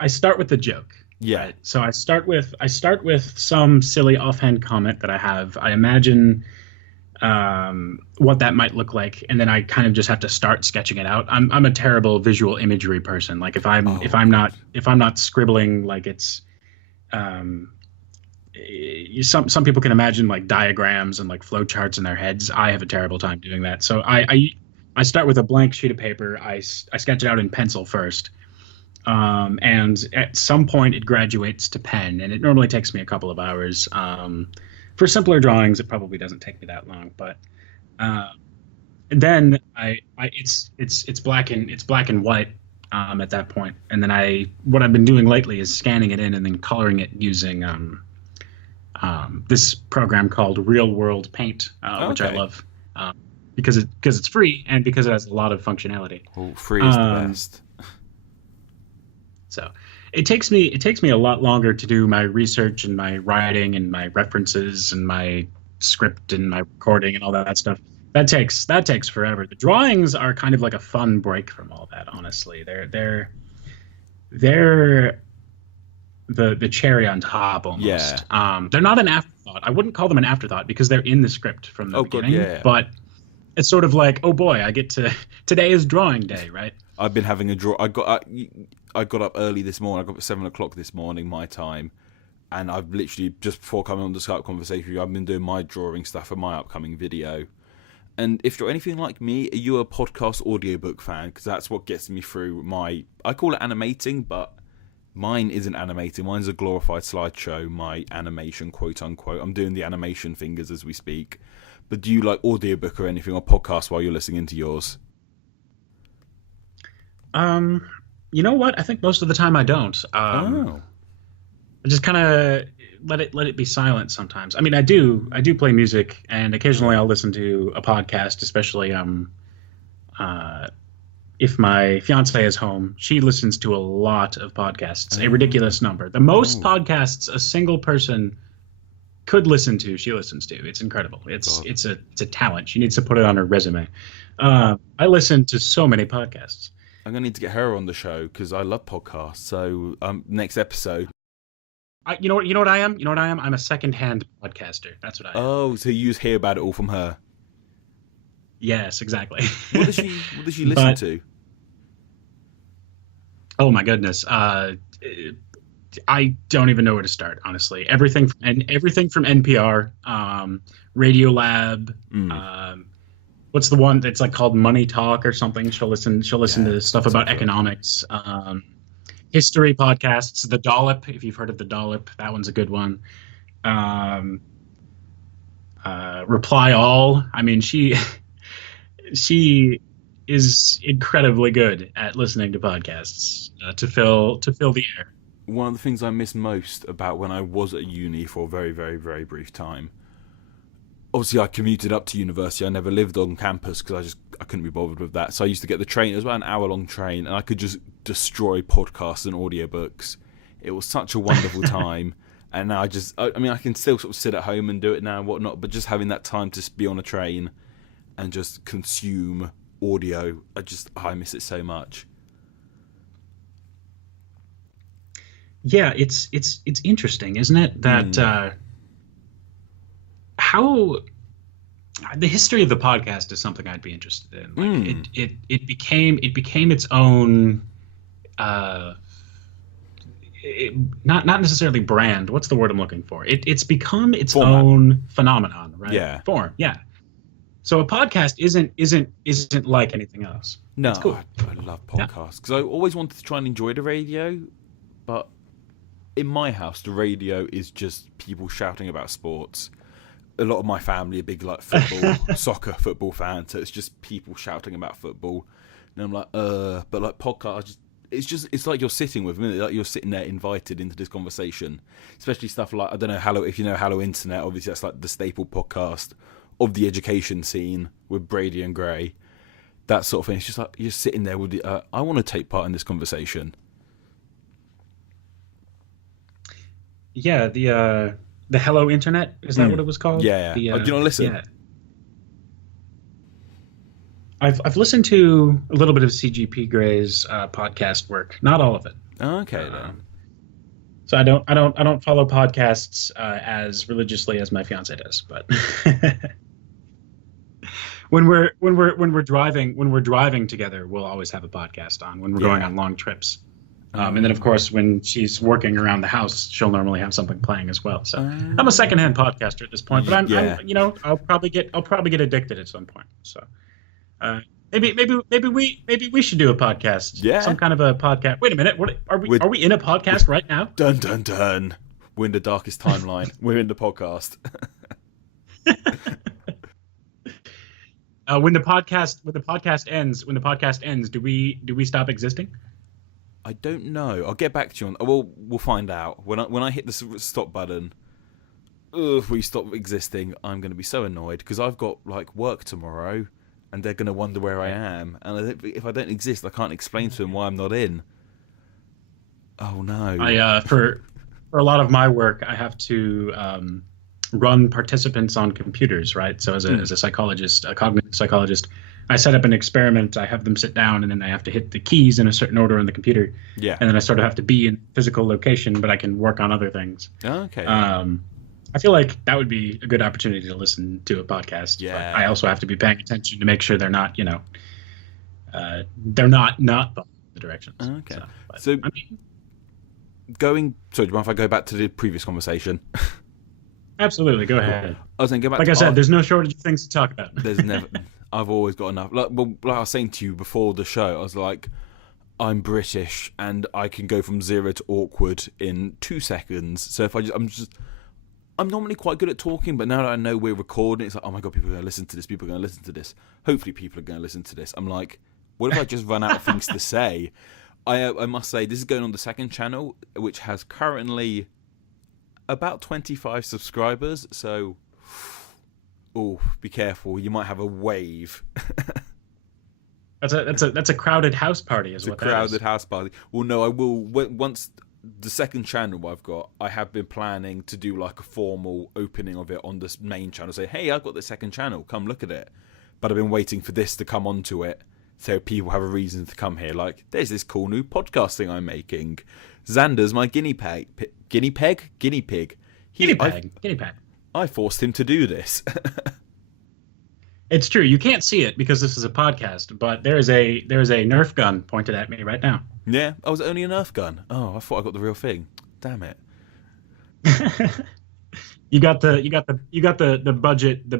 I start with the joke. yeah. Right. So I start with some silly offhand comment that I have. I imagine what that might look like, and then I kind of just have to start sketching it out. I'm a terrible visual imagery person. Like Oh, if I'm not scribbling, like it's um, some people can imagine like diagrams and like flow charts in their heads. I have a terrible time doing that. So I start with a blank sheet of paper. I sketch it out in pencil first. And at some point it graduates to pen, and it normally takes me a couple of hours. For simpler drawings, it probably doesn't take me that long, but uh, then it's black and white at that point, and then what I've been doing lately is scanning it in and then coloring it using this program called Real World Paint, which I okay. love because it's free and because it has a lot of functionality. Well, free is the best. So it takes me a lot longer to do my research and my writing and my references and my script and my recording and all that stuff. That takes forever. The drawings are kind of like a fun break from all that. Honestly, they're the cherry on top Yeah. almost. They're not an afterthought. I wouldn't call them an afterthought because they're in the script from the Oh god, beginning. yeah. But it's sort of like, oh boy, I get to today is drawing day, right? I've been having a draw. I got up early this morning. I got up at 7 o'clock this morning, my time, and I've literally just before coming on the Skype conversation with you, I've been doing my drawing stuff for my upcoming video. And if you're anything like me, are you a podcast audiobook fan? Because that's what gets me through my. I call it animating, but mine isn't animating. Mine's a glorified slideshow. My animation, quote unquote. I'm doing the animation fingers as we speak. But do you like audiobook or anything or podcast while you're listening to yours? Um, you know what? I think most of the time I don't. Oh, I just kind of let it be silent sometimes. I mean, I do play music, and occasionally I'll listen to a podcast, especially uh, if my fiance is home. She listens to a lot of podcasts, a ridiculous number. The most Oh. podcasts a single person could listen to, she listens to. It's incredible. God. It's a talent. She needs to put it on her resume. I listen to so many podcasts. I'm gonna need to get her on the show because I love podcasts. So next episode. You know what I am? You know what I am? I'm a secondhand podcaster. That's what I am. Oh, so you just hear about it all from her. Yes, exactly. What does she listen But to? oh my goodness, I don't even know where to start. Honestly, everything from NPR, Radiolab. Mm. What's the one that's like called Money Talk or something? She'll listen Yeah, to stuff that about sounds right. economics. History podcasts, The Dollop, if you've heard of The Dollop, that one's a good one. Um, Reply All. I mean, she is incredibly good at listening to podcasts to fill the air. One of the things I miss most about when I was at uni for a very, very, very brief time. Obviously, I commuted up to university. I never lived on campus because I couldn't be bothered with that. So I used to get the train. It was about an hour-long train, and I could just destroy podcasts and audiobooks. It was such a wonderful time. And now I mean, I can still sort of sit at home and do it now and whatnot, but just having that time to be on a train and just consume audio, I miss it so much. Yeah, it's interesting, isn't it? That Mm. how the history of the podcast is something I'd be interested in. Like Mm. it became its own uh not necessarily brand. What's the word I'm looking for? It's become its Format. own phenomenon, right? Yeah. Form, yeah. So a podcast isn't like anything else. No, It's cool. I love podcasts because I always wanted to try and enjoy the radio, but in my house, the radio is just people shouting about sports. A lot of my family are big like football, football fans, so it's just people shouting about football. And I'm like, but like podcasts, it's like you're sitting with me, like you're sitting there invited into this conversation, especially stuff like, I don't know, if you know Hello Internet, obviously that's like the staple podcast of the education scene with Brady and Gray, that sort of thing. It's just like you're sitting there with I want to take part in this conversation. Yeah, the Hello Internet, is that what it was called? Yeah. The, do you not listen? Yeah. I've listened to a little bit of CGP Gray's podcast work, not all of it. Okay, then. So I don't follow podcasts as religiously as my fiance does, but when we're driving together, we'll always have a podcast on when we're going on long trips. And then, of course, when she's working around the house, she'll normally have something playing as well. So I'm a secondhand podcaster at this point, but I'll probably get addicted at some point. So maybe we should do a podcast. Yeah, some kind of a podcast. Wait a minute, are we in a podcast right now? Dun dun dun. We're in the darkest timeline. We're in the podcast. When the podcast ends, do we stop existing? I don't know. I'll get back to you on. We'll find out when I hit the stop button. If we stop existing, I'm going to be so annoyed because I've got like work tomorrow, and they're going to wonder where I am. And if I don't exist, I can't explain to them why I'm not in. Oh no! For a lot of my work, I have to run participants on computers, right? So as a psychologist, a cognitive psychologist, I set up an experiment. I have them sit down, and then I have to hit the keys in a certain order on the computer. Yeah. And then I sort of have to be in physical location, but I can work on other things. Okay. I feel like that would be a good opportunity to listen to a podcast. Yeah. But I also have to be paying attention to make sure they're not, they're not the directions. Okay. So I mean, sorry, do you mind if I go back to the previous conversation? Absolutely, go ahead. I was going to go back. Like I said, there's no shortage of things to talk about. There's never. I've always got enough. Like I was saying to you before the show, I was like, I'm British and I can go from 0 to awkward in 2 seconds. So if I'm normally quite good at talking, but now that I know we're recording, it's like, oh my god, people are going to listen to this. People are going to listen to this. Hopefully, people are going to listen to this. I'm like, what if I just run out of things to say? I must say, this is going on the second channel, which has currently about 25 subscribers. So. Oh, be careful! You might have a wave. That's a crowded house party, is what that is. It's a crowded house party. Well, no, I will. Once the second channel I've got, I have been planning to do like a formal opening of it on this main channel. Say, hey, I've got the second channel. Come look at it. But I've been waiting for this to come onto it, so people have a reason to come here. Like, there's this cool new podcast thing I'm making. Xander's my guinea pig. Guinea pig. Guinea pig. I forced him to do this. It's true. You can't see it because this is a podcast, but there is a Nerf gun pointed at me right now. Yeah, I was only a Nerf gun. Oh, I thought I got the real thing. Damn it. You got the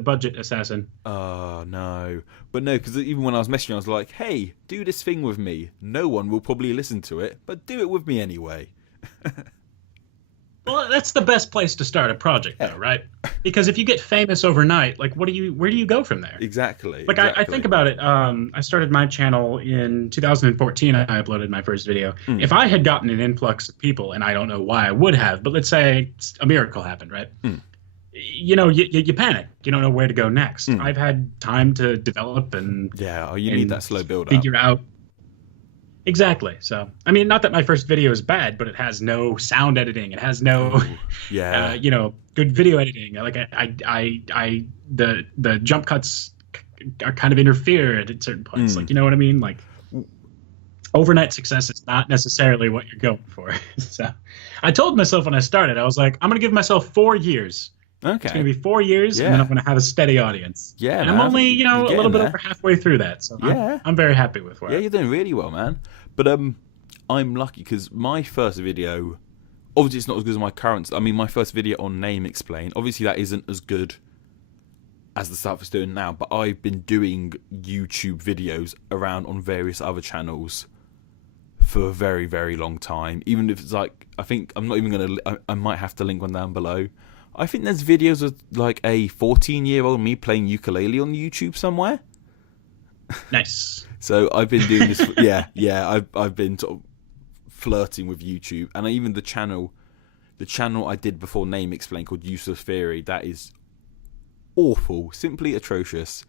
budget assassin. Oh no, but no, because even when I was messaging, I was like, "Hey, do this thing with me. No one will probably listen to it, but do it with me anyway." Well, that's the best place to start a project, though, right? Because if you get famous overnight, like, where do you go from there? Exactly. Like, I think about it. I started my channel in 2014. I uploaded my first video. If I had gotten an influx of people, and I don't know why I would have, but let's say a miracle happened, right? You panic. You don't know where to go next. I've had time to develop and need that slow build up. Figure out. Exactly. So, I mean, not that my first video is bad, but it has no sound editing. It has no, good video editing. Like the jump cuts are kind of interfere at certain points. Like, you know what I mean? Like, overnight success is not necessarily what you're going for. So, I told myself when I started, I was like, I'm going to give myself 4 years. Okay. It's going to be 4 years, and then I'm going to have a steady audience. Yeah, and I'm only, a little bit over halfway through that. So I'm very happy with where. Yeah, you're doing really well, man. But I'm lucky because my first video, obviously it's not as good as my current. I mean, my first video on Name Explain, obviously that isn't as good as the stuff it's doing now, but I've been doing YouTube videos around on various other channels for a very, very long time. Even if it's like, I think I'm not even going to, I might have to link one down below. I think there's videos of like a 14-year-old me playing ukulele on YouTube somewhere. Nice. So I've been doing this, I've been sort of flirting with YouTube, and even the channel I did before Name Explain called Useless Theory, that is awful, simply atrocious.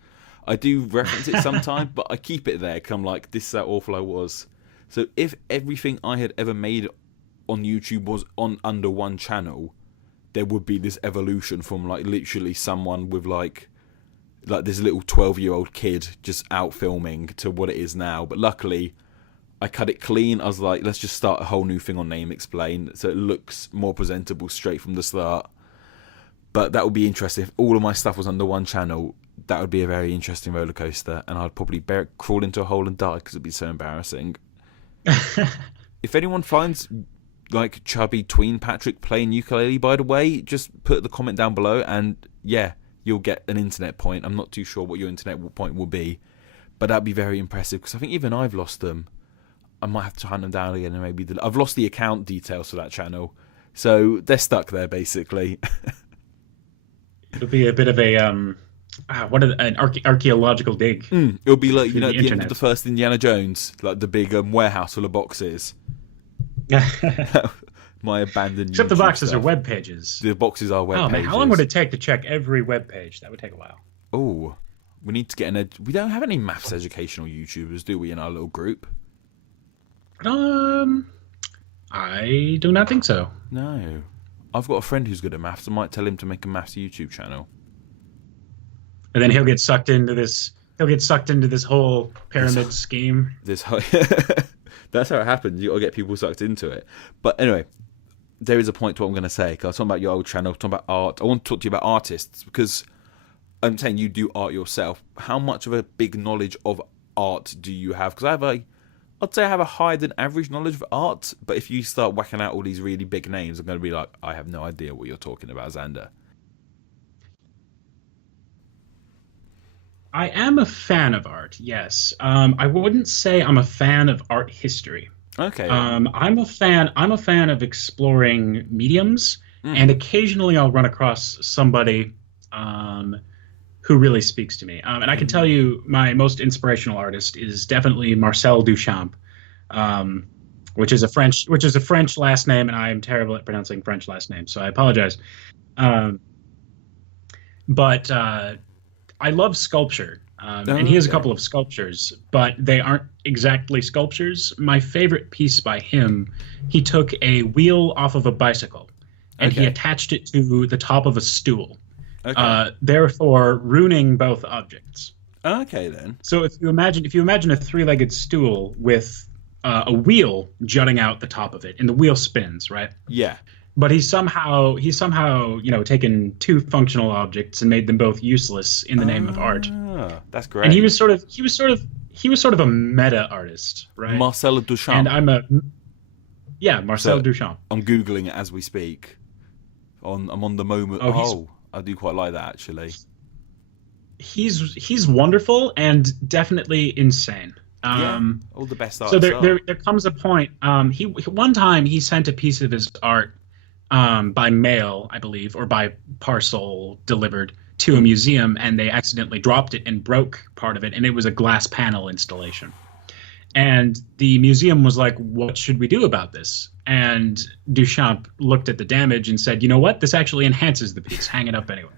I do reference it sometimes, but I keep it there because I'm like, this is how awful I was. So if everything I had ever made on YouTube was on under one channel, there would be this evolution from like literally someone with like this little 12-year-old kid just out filming to what it is now. But luckily I cut it clean. I was like, let's just start a whole new thing on Name Explain so it looks more presentable straight from the start. But that would be interesting. If all of my stuff was under one channel, that would be a very interesting roller coaster, and I'd probably crawl into a hole and die because it'd be so embarrassing. If anyone finds like chubby tween Patrick playing ukulele, by the way, just put the comment down below, and yeah, you'll get an internet point. I'm not too sure what your internet point will be, but that'd be very impressive because I think even I've lost them. I might have to hunt them down again, and maybe I've lost the account details for that channel, so they're stuck there basically. It'll be a bit of a an archaeological dig. It'll be like, you know, at the end internet. of the first Indiana Jones, like the big warehouse full of boxes. My abandoned. Except the YouTube boxes stuff. are web pages. The boxes are web Oh pages. man, how long would it take to check every web page? That would take a while. Oh, we need to get we don't have any maths educational YouTubers, do we, in our little group? I do not think so. No. I've got a friend who's good at maths. I might tell him to make a maths YouTube channel. And then he'll get sucked into this. He'll get sucked into this whole pyramid scheme. That's how it happens. You got to get people sucked into it. But anyway, there is a point to what I'm going to say. Because I was talking about your old channel, talking about art. I want to talk to you about artists because I'm saying you do art yourself. How much of a big knowledge of art do you have? Because I'd say I have a higher than average knowledge of art. But if you start whacking out all these really big names, I'm going to be like, I have no idea what you're talking about, Xander. I am a fan of art, yes. I wouldn't say I'm a fan of art history. Okay. I'm a fan of exploring mediums, and occasionally I'll run across somebody who really speaks to me. And I can tell you, my most inspirational artist is definitely Marcel Duchamp, which is a French last name, and I am terrible at pronouncing French last names, so I apologize. But I love sculpture, and he has a couple of sculptures, but they aren't exactly sculptures. My favorite piece by him, he took a wheel off of a bicycle, and he attached it to the top of a stool, therefore ruining both objects. Okay, then. So if you imagine a three-legged stool with a wheel jutting out the top of it, and the wheel spins, right? Yeah. But he's somehow taken two functional objects and made them both useless in the name of art. That's great. And he was sort of a meta artist, right? Marcel Duchamp. And Marcel Duchamp. I'm googling it as we speak. I'm on the moment. I do quite like that actually. He's wonderful and definitely insane. All the best art. So there comes a point. One time he sent a piece of his art by mail, I believe, or by parcel delivered to a museum, and they accidentally dropped it and broke part of it, and it was a glass panel installation. And the museum was like, what should we do about this? And Duchamp looked at the damage and said, you know what? This actually enhances the piece. Hang it up anyway.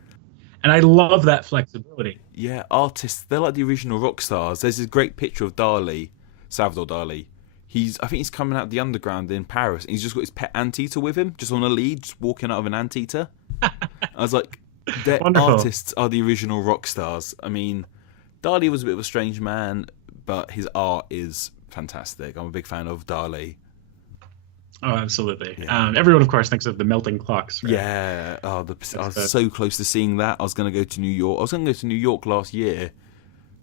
And I love that flexibility. Yeah, artists, they're like the original rock stars. There's this great picture of Dali, Salvador Dali. I think he's coming out of the underground in Paris, and he's just got his pet anteater with him, just on a lead, just walking out of an anteater. I was like, artists are the original rock stars. I mean, Dali was a bit of a strange man, but his art is fantastic. I'm a big fan of Dali. Oh, absolutely. Yeah. Everyone, of course, thinks of the melting clocks. Right? Yeah. I was so close to seeing that. I was going to go to New York. I was going to go to New York last year,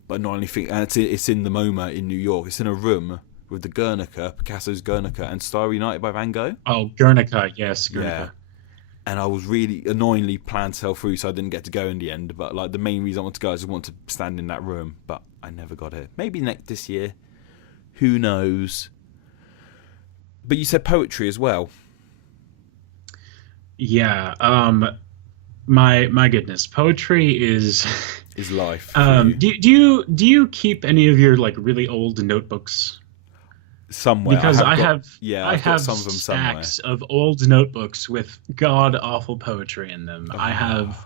but not only think. And it's in the MoMA in New York. It's in a room with the Guernica, Picasso's Guernica, and Starry Night by Van Gogh. Oh, Guernica, yes, Guernica. and I was really annoyingly planned to sell through, so I didn't get to go in the end. But like the main reason I want to go is I want to stand in that room, but I never got it. Maybe this year, who knows? But you said poetry as well. Yeah. My goodness, poetry is Life. Do you keep any of your like really old notebooks? Somewhere, Because I have some of them stacks of old notebooks with god awful poetry in them. I have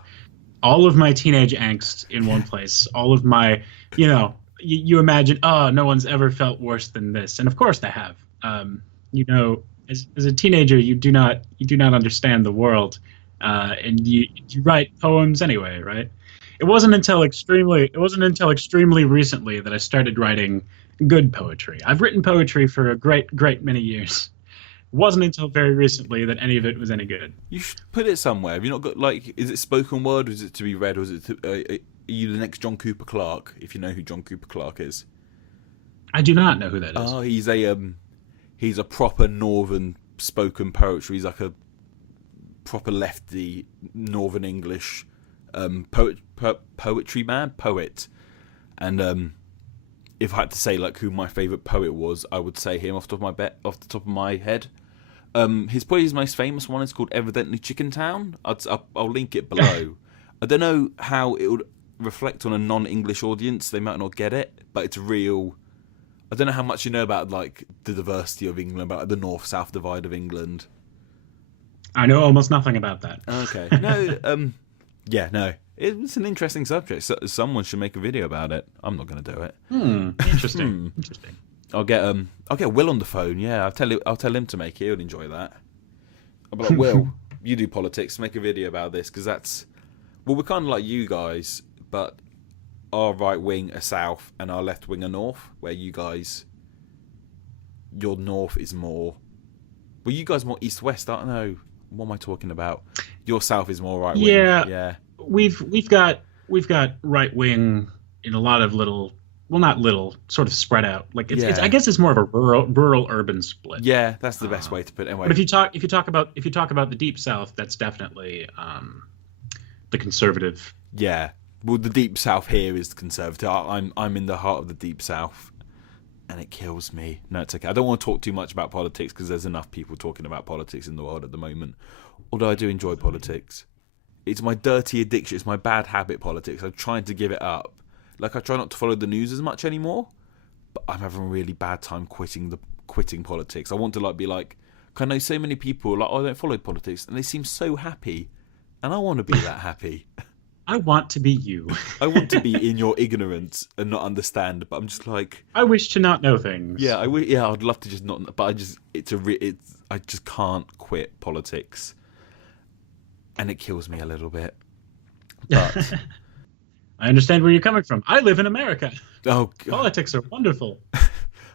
all of my teenage angst in one place. All of my, you imagine, no one's ever felt worse than this, and of course they have. As a teenager, you do not understand the world, and you write poems anyway, right? It wasn't until extremely recently that I started writing good poetry. I've written poetry for a great many years. It wasn't until very recently that any of it was any good. You should put it somewhere. Have you not got is it spoken word, or is it to be read, or is it are you the next John Cooper Clarke? If you know who John Cooper Clarke is. I do not know who that is. Oh, he's a proper northern spoken poetry. He's like a proper lefty northern English poetry man, poet. And if I had to say like who my favourite poet was, I would say him off the top of my head. His most famous one is called Evidently Chicken Town. I'll link it below. I don't know how it would reflect on a non-English audience. They might not get it, but it's real. I don't know how much you know about like the diversity of England, about the north-south divide of England. I know almost nothing about that. Okay. No, no. It's an interesting subject. So someone should make a video about it. I'm not going to do it. Interesting. Interesting. I'll get Will on the phone. Yeah, I'll tell him to make it. He'll enjoy that. I'll be like, Will, you do politics. Make a video about this, because we're kind of like you guys, but our right wing are south and our left wing are north. Where you guys, your north is more. Well, you guys more east west. I don't know. What am I talking about? Your south is more right wing. Yeah. We've got right wing in a lot of little, well, not little, sort of spread out. Like it's I guess it's more of a rural urban split. Yeah, that's the best way to put it. Anyway. But if you talk about the deep south, that's definitely the conservative. Yeah. Well, the deep south here is the conservative. I'm in the heart of the deep south, and it kills me. No, it's okay. I don't want to talk too much about politics because there's enough people talking about politics in the world at the moment. Although I do enjoy politics. It's my dirty addiction. It's my bad habit, politics. I'm trying to give it up. Like, I try not to follow the news as much anymore, but I'm having a really bad time quitting politics. I want to be like, I know so many people like, I don't follow politics, and they seem so happy, and I want to be that happy. I want to be you. I want to be in your ignorance and not understand, but I'm just like, I wish to not know things. Yeah, I'd love to just not, but I just can't quit politics. And it kills me a little bit. But I understand where you're coming from. I live in America. Oh, God. Politics are wonderful.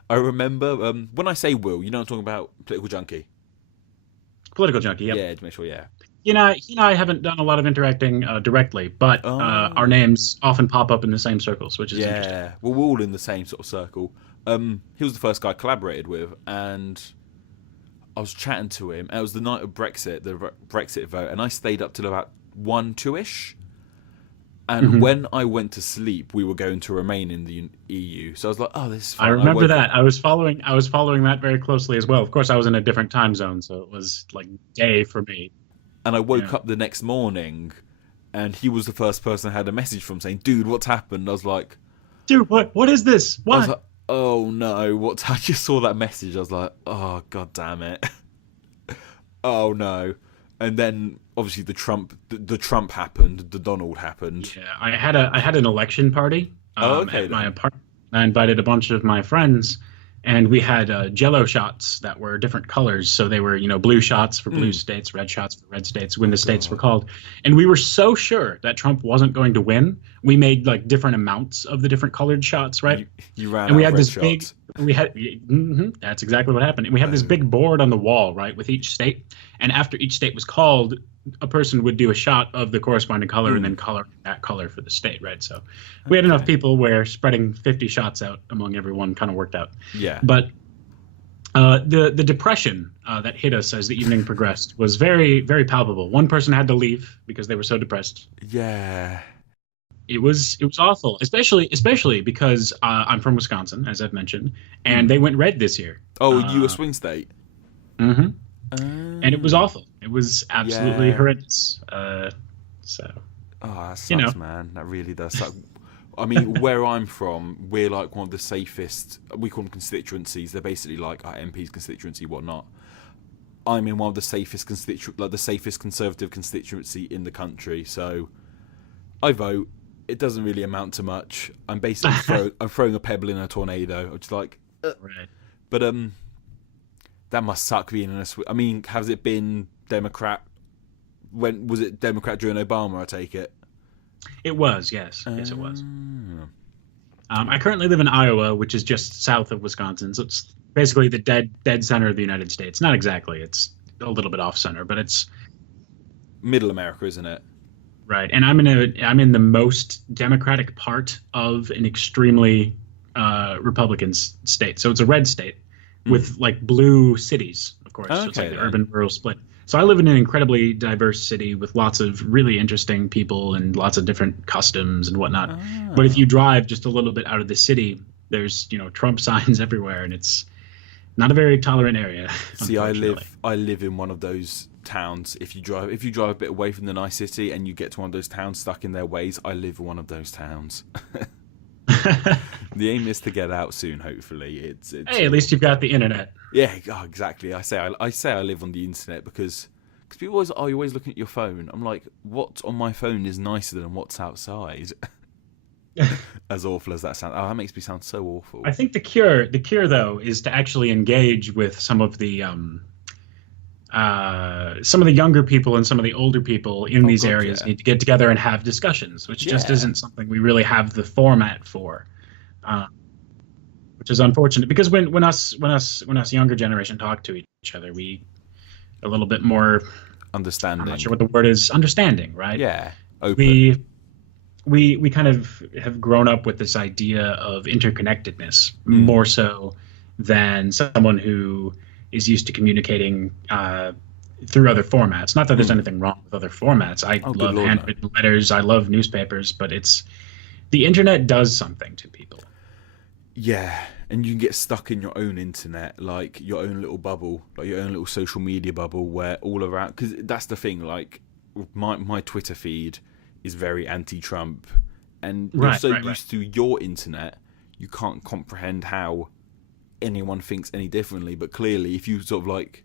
I remember when I say Will, you know I'm talking about Political Junkie. Political Junkie, yep. Yeah, to make sure, yeah. He and I haven't done a lot of interacting directly, but our names often pop up in the same circles, which is interesting. Yeah, well, we're all in the same sort of circle. He was the first guy I collaborated with, and I was chatting to him. And it was the night of Brexit, the Brexit vote, and I stayed up till about 1, 2-ish. And when I went to sleep, we were going to remain in the EU. So I was like, "Oh, this is fun." I remember that. I was following that very closely as well. Of course, I was in a different time zone, so it was like day for me. And I woke up the next morning, and he was the first person I had a message from saying, "Dude, what's happened?" I was like, "Dude, what is this? What?" I was like, "Oh no, I just saw that message. I was like, oh, God damn it. Oh no." And then obviously the Trump happened, the Donald happened. Yeah, I had an election party at my apartment. I invited a bunch of my friends, and we had Jello shots that were different colors. So they were, blue shots for blue states, red shots for red states, when the states were called. And we were so sure that Trump wasn't going to win. We made like different amounts of the different colored shots, right? You ran and we out had of this red big. shots. That's exactly what happened. And we had this big board on the wall, right, with each state. And after each state was called, a person would do a shot of the corresponding color and then color that color for the state, right? So we had enough people where spreading 50 shots out among everyone kind of worked out. Yeah. But The depression that hit us as the evening progressed was very, very palpable. One person had to leave because they were so depressed. Yeah. It was awful, especially because I'm from Wisconsin, as I've mentioned, and Mm. they went red this year. Oh, you a swing state? hmm And it was Oh, awful. It was absolutely yeah. horrendous. So Oh, that you know, sucks, man. That really does suck. I mean, where I'm from, we're like one of the safest. We call them constituencies. They're basically like our MP's constituency, whatnot. I'm in one of the safest like the safest conservative constituency in the country. So I vote. It doesn't really amount to much. I'm basically I'm throwing a pebble in a tornado. I'm just like, right. but that must suck being in a. I mean, has it been Democrat? When was it Democrat during Obama? I take it. It was, yes, yes, it was. Ah. I currently live in Iowa, which is just south of Wisconsin. So it's basically the dead center of the United States. Not exactly. It's a little bit off center, but it's Middle America, isn't it? right. And I'm in the most Democratic part of an extremely Republican state. So it's a red state with like blue cities, of course. So it's Okay, like the then. urban rural split. So I live in an incredibly diverse city with lots of really interesting people and lots of different customs and whatnot. But if Ah. you drive just a little bit out of the city, there's Trump signs everywhere, and it's not a very tolerant area, See, unfortunately. I live in one of those towns. If you drive a bit away from the nice city and you get to one of those towns stuck in their ways, I live in one of those towns. The aim is to get out soon. Hopefully, it's Hey, at least you've got the internet. yeah, oh, exactly. I say I live on the internet because people always are you always looking at your phone. I'm like, what on my phone is nicer than what's outside? As awful as that sounds, oh, that makes me sound so awful. I think the cure though is to actually engage with some of the younger people and some of the older people in Oh these God, areas yeah, need to get together and have discussions, which just yeah. isn't something we really have the format for, uh, which is unfortunate because when us younger generation talk to each other, we a little bit more. I'm not Understanding, sure what the word is. Understanding, right? yeah, open, We we kind of have grown up with this idea of interconnectedness mm. more so than someone who is used to communicating through other formats. Not that there's Mm. anything wrong with other formats. I Oh good love lord, no. handwritten letters. I love newspapers, but it's the internet does something to people. Yeah, and you can get stuck in your own internet, like your own little bubble, like your own little social media bubble, where all around. Because that's the thing. Like my Twitter feed is very anti-Trump, and you're Right, so right, right. used to your internet, you can't comprehend how anyone thinks any differently. But clearly, if you sort of like,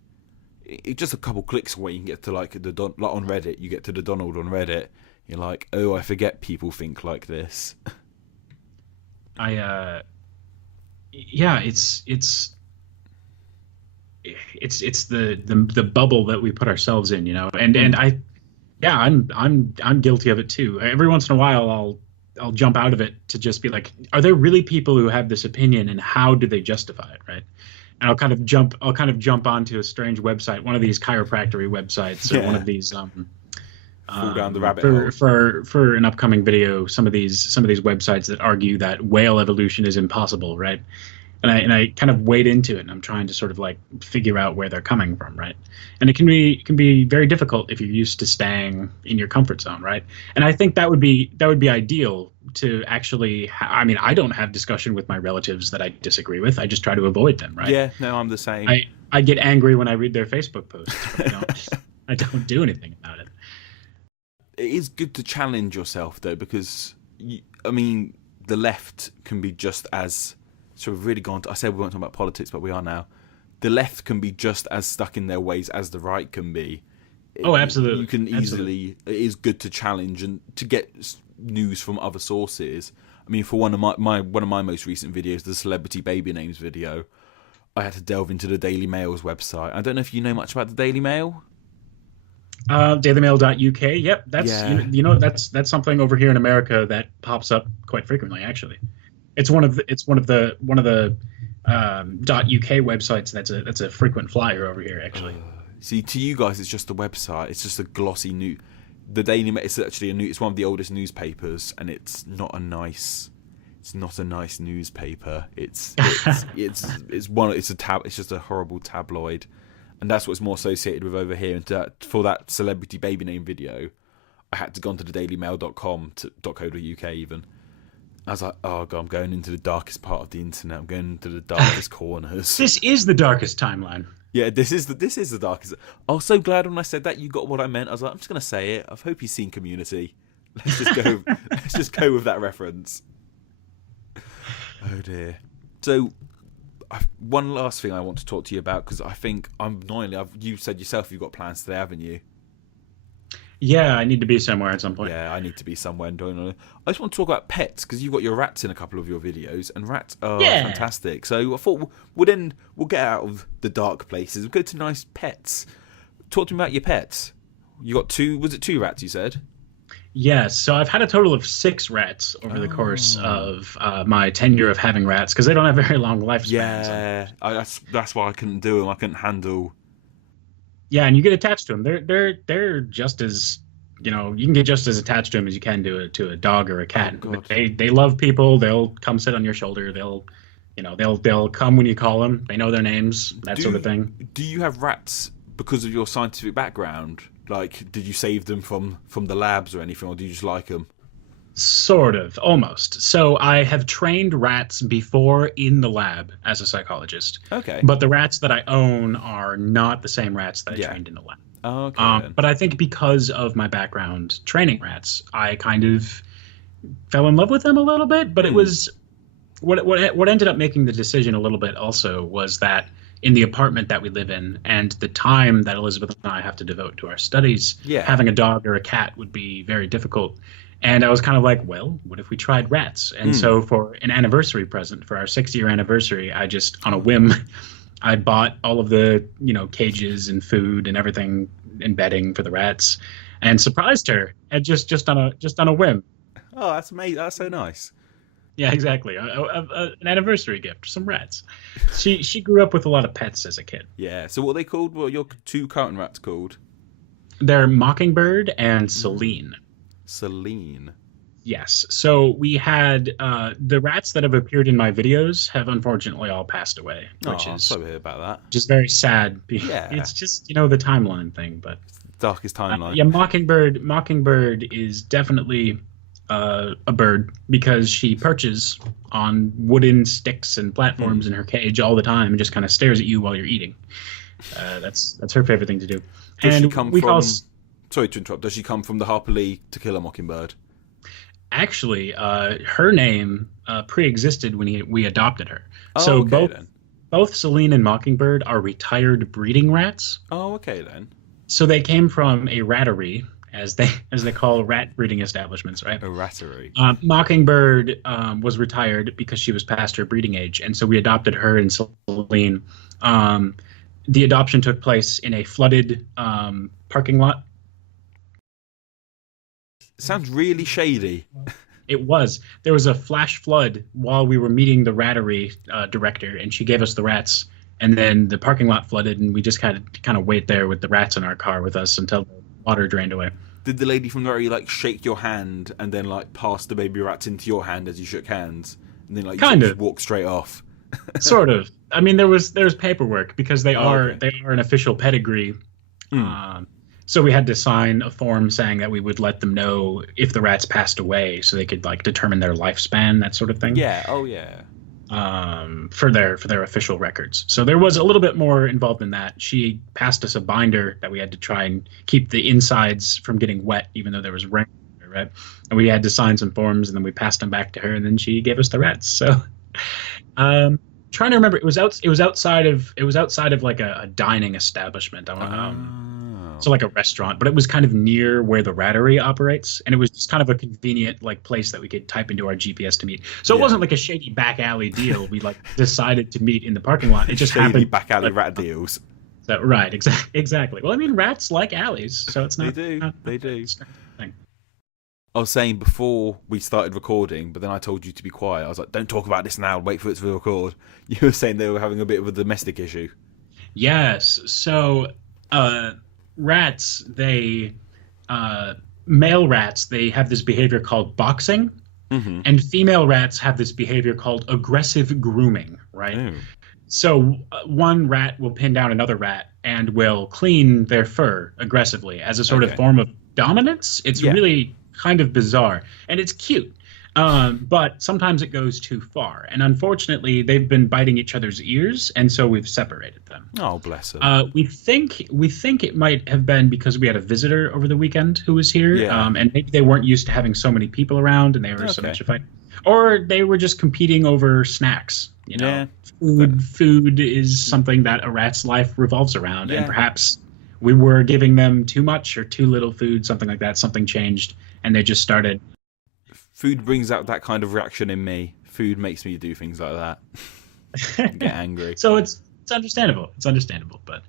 just a couple clicks away, you can get to like like on Reddit. You get to the Donald on Reddit. You're like, oh, I forget people think like this. I yeah, it's the bubble that we put ourselves in, and Mm. I yeah, I'm guilty of it too. Every once in a while, I'll jump out of it to just be like, are there really people who have this opinion, and how do they justify it, right? And I'll kind of jump onto a strange website, one of these chiropractic websites, or one Yeah, of these fall down the rabbit for hole. for an upcoming video, some of these websites that argue that whale evolution is impossible, right? And I kind of wade into it, and I'm trying to sort of like figure out where they're coming from, right? And it can be very difficult if you're used to staying in your comfort zone, right? And I think that would be ideal to actually. I mean, I don't have discussion with my relatives that I disagree with. I just try to avoid them, right? Yeah, no, I'm the same. I get angry when I read their Facebook posts, but I don't do anything about it. It is good to challenge yourself though, because I mean, the left can be just as so we've really gone. I said we weren't talking about politics, but we are now. The left can be just as stuck in their ways as the right can be. Oh, absolutely, You can absolutely. easily. It is good to challenge and to get news from other sources. I mean, for one of my most recent videos, the celebrity baby names video, I had to delve into the Daily Mail's website. I don't know if you know much about the Daily Mail. Dailymail.uk. Yep, that's Yeah. that's something over here in America that pops up quite frequently. Actually, it's one of the .uk websites that's a frequent flyer over here. Actually, See, to you guys, it's just a website. It's just a glossy new. The Daily Mail. It's actually it's one of the oldest newspapers, and it's not a nice. It's not a nice newspaper. It's just a horrible tabloid, and that's what's more associated with over here. And for that celebrity baby name video, I had to go onto the dailymail.com .co.uk even. I was like, oh god, I'm going into the darkest part of the internet. I'm going into the darkest corners. This is the darkest timeline. Yeah, this is the darkest. I was so glad when I said that you got what I meant. I was like, I'm just gonna say it. I hope you've seen Community. Let's just go. Let's just go with that reference. Oh dear. So, one last thing I want to talk to you about, because I think you said yourself you've got plans today, haven't you? Yeah, I need to be somewhere at some point. Yeah, I need to be somewhere. I just want to talk about pets, because you've got your rats in a couple of your videos, and rats are fantastic. So I thought we'll get out of the dark places. We'll go to nice pets. Talk to me about your pets. You got two. Was it 2 rats? You said. Yes, so I've had a total of 6 rats over the course of my tenure of having rats, because they don't have very long lifespans. Yeah, that's why I couldn't do them. I couldn't handle. Yeah, and you get attached to them. They're just as, you can get just as attached to them as you can to a dog or a cat. Oh, but they love people. They'll come sit on your shoulder. They'll come when you call them. They know their names. Sort of thing. Do you have rats because of your scientific background? Like, did you save them from the labs or anything, or do you just like them? Sort of, almost. So I have trained rats before in the lab as a psychologist. Okay. But the rats that I own are not the same rats that I trained in the lab. Oh, okay. But I think because of my background training rats, I kind of fell in love with them a little bit. But it was what ended up making the decision a little bit also was that in the apartment that we live in and the time that Elizabeth and I have to devote to our studies, having a dog or a cat would be very difficult. And I was kind of like, well, what if we tried rats? And so for an anniversary present, for our 6-year anniversary, I just, on a whim, I bought all of the, cages and food and everything and bedding for the rats and surprised her and just on a whim. Oh, that's amazing. That's so nice. Yeah, exactly. An anniversary gift, some rats. She grew up with a lot of pets as a kid. Yeah. So what are they called? What are your 2 current rats called? They're Mockingbird and Celine. Celine. Yes. So we had the rats that have appeared in my videos have unfortunately all passed away, which I'm sorry to hear about that. Just very sad. Yeah. It's just the timeline thing, but it's the darkest timeline. Yeah, Mockingbird is definitely a bird because she perches on wooden sticks and platforms in her cage all the time and just kind of stares at you while you're eating. That's her favorite thing to do. Does she come from? Sorry to interrupt. Does she come from the Harper Lee To Kill a Mockingbird? Actually, her name pre-existed when we adopted her. Oh, so okay, both Celine and Mockingbird are retired breeding rats. Oh, okay then. So they came from a rattery, as they call rat breeding establishments, right? A rattery. Mockingbird was retired because she was past her breeding age, and so we adopted her and Celine. The adoption took place in a flooded parking lot. Sounds really shady. It was. There was a flash flood while we were meeting the rattery director, and she gave us the rats. And then the parking lot flooded, and we just kind of wait there with the rats in our car with us until the water drained away. Did the lady from the rattery shake your hand and then pass the baby rats into your hand as you shook hands, and then you just walk straight off? Sort of. I mean, there's paperwork because they are an official pedigree. So we had to sign a form saying that we would let them know if the rats passed away, so they could determine their lifespan, that sort of thing. Yeah. Oh yeah. For their official records. So there was a little bit more involved in that. She passed us a binder that we had to try and keep the insides from getting wet, even though there was rain, right? And we had to sign some forms, and then we passed them back to her, and then she gave us the rats. So, trying to remember, it was outside of a dining establishment. So a restaurant, but it was kind of near where the rattery operates, and it was just kind of a convenient place that we could type into our GPS to meet. So it wasn't a shady back alley deal. We decided to meet in the parking lot. It just shady happened. Back alley rat deals. So, right, exactly. Well, I mean, rats like alleys, so it's not. They do. I was saying before we started recording, but then I told you to be quiet. I was like, "Don't talk about this now. Wait for it to record." You were saying they were having a bit of a domestic issue. Yes. So. Rats, male rats, they have this behavior called boxing. And female rats have this behavior called aggressive grooming, right? Oh. So one rat will pin down another rat and will clean their fur aggressively as a sort of form of dominance. It's really kind of bizarre, and it's cute. But sometimes it goes too far. And unfortunately, they've been biting each other's ears, and so we've separated them. Oh, bless them. We think it might have been because we had a visitor over the weekend who was here, and maybe they weren't used to having so many people around, and they were so much of a fight. Or they were just competing over snacks. You know, food is something that a rat's life revolves around, and perhaps we were giving them too much or too little food, something like that. Something changed, and they just started. Food brings out that kind of reaction in me. Food makes me do things like that. Get angry. So it's understandable. It's understandable, but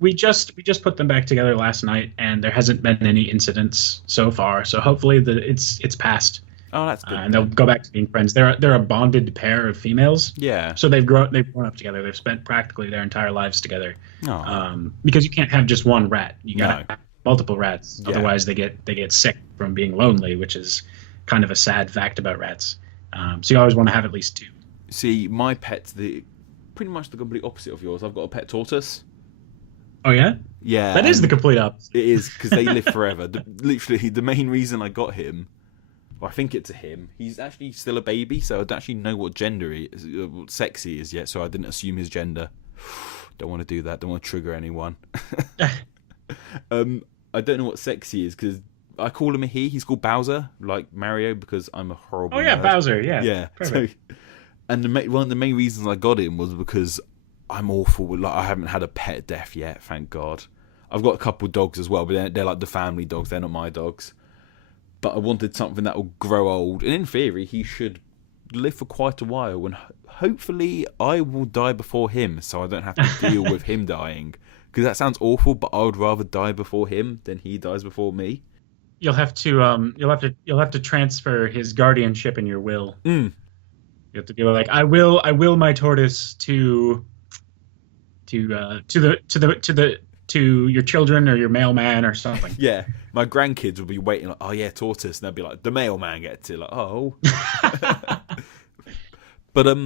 we just put them back together last night, and there hasn't been any incidents so far. So hopefully it's passed. Oh, that's good. And they'll go back to being friends. They're a bonded pair of females. Yeah. So they've grown up together. They've spent practically their entire lives together. Because you can't have just one rat. You got to have multiple rats. Yeah. Otherwise, they get sick from being lonely, which is kind of a sad fact about rats. So you always want to have at least two. See, my pet's pretty much the complete opposite of yours. I've got a pet tortoise. Oh, yeah? Yeah. That is the complete opposite. It is, because they live forever. Literally, the main reason I got him, well, I think it's a him. He's actually still a baby, so I don't actually know what gender he is, what sex he is yet, so I didn't assume his gender. Don't want to do that. Don't want to trigger anyone. I don't know what sex he is, because I call him a he. He's called Bowser, like Mario, because I'm a horrible nerd. Bowser, yeah. Yeah. Perfect. So, and one of the main reasons I got him was because I'm awful with, I haven't had a pet death yet, thank God. I've got a couple dogs as well, but they're like the family dogs. They're not my dogs. But I wanted something that will grow old. And in theory, he should live for quite a while. And hopefully I will die before him, so I don't have to deal with him dying. Because that sounds awful, but I would rather die before him than he dies before me. You'll have to transfer his guardianship in your will. You have to be like, I will my tortoise to your children or your mailman or something. Yeah, my grandkids will be waiting like, oh yeah, tortoise, and they'll be like, the mailman gets it, like, oh. But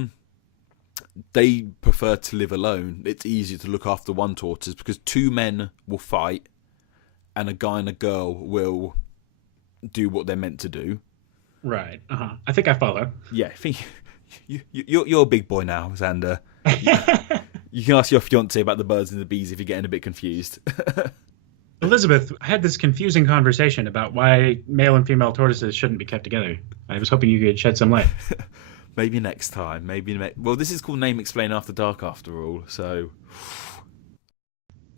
they prefer to live alone. It's easier to look after one tortoise because two men will fight, and a guy and a girl will do what they're meant to do. Right. I think I follow. Yeah, I think you're a big boy now, Xander. You can ask your fiance about the birds and the bees if you're getting a bit confused. Elizabeth, I had this confusing conversation about why male and female tortoises shouldn't be kept together. I was hoping you could shed some light. Maybe next time. Well, this is called Name Explain After Dark, after all. So,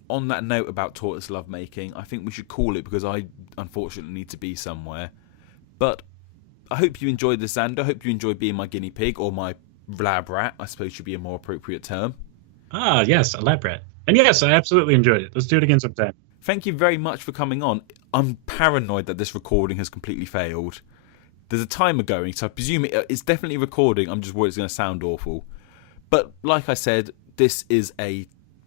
on that note about tortoise lovemaking, I think we should call it because I unfortunately need to be somewhere. But I hope you enjoyed this, Xander. I hope you enjoyed being my guinea pig, or my lab rat, I suppose should be a more appropriate term. Ah, yes, a lab rat. And yes, I absolutely enjoyed it. Let's do it again sometime. Thank you very much for coming on. I'm paranoid that this recording has completely failed. There's a timer going, so I presume it's definitely recording. I'm just worried it's going to sound awful. But like I said, this is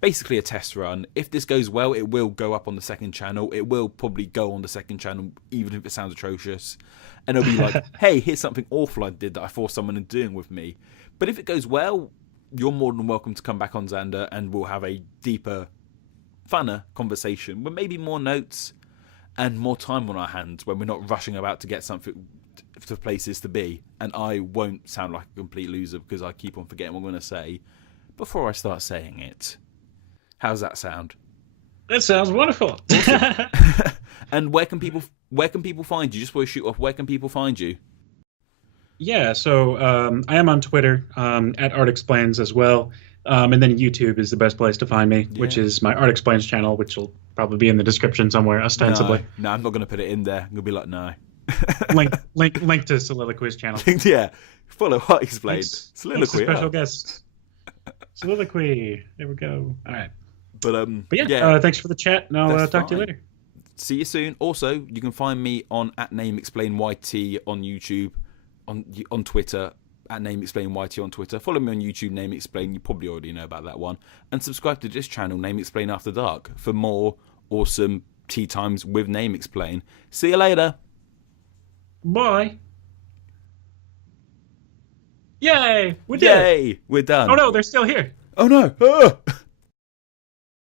basically a test run. If this goes well, it will go up on the second channel. It will probably go on the second channel, even if it sounds atrocious. And it'll be like, hey, here's something awful I did that I forced someone into doing with me. But if it goes well, you're more than welcome to come back on, Xander, and we'll have a deeper, funner conversation with maybe more notes and more time on our hands when we're not rushing about to get something to places to be. And I won't sound like a complete loser because I keep on forgetting what I'm going to say before I start saying it. How's that sound? That sounds wonderful. Awesome. And where can people find you? Just before we shoot off, where can people find you? Yeah, so I am on Twitter at ARTexplains as well. And then YouTube is the best place to find me, which is my ARTexplains channel, which will probably be in the description somewhere, ostensibly. No, I'm not going to put it in there. I'm going to be like, no. link to Soliloquy's channel. Yeah, follow ARTexplains. Soliloquy. Special guest. Soliloquy. There we go. All right. But yeah. Thanks for the chat, and I'll talk to you later. See you soon. Also, you can find me on @NameExplainYT on YouTube, on Twitter, @NameExplainYT on Twitter. Follow me on YouTube, Name Explain. You probably already know about that one. And subscribe to this channel, Name Explain After Dark, for more awesome tea times with Name Explain. See you later. Bye. Yay! We did it! Yay! We're done. Oh no, they're still here. Oh no! Ah!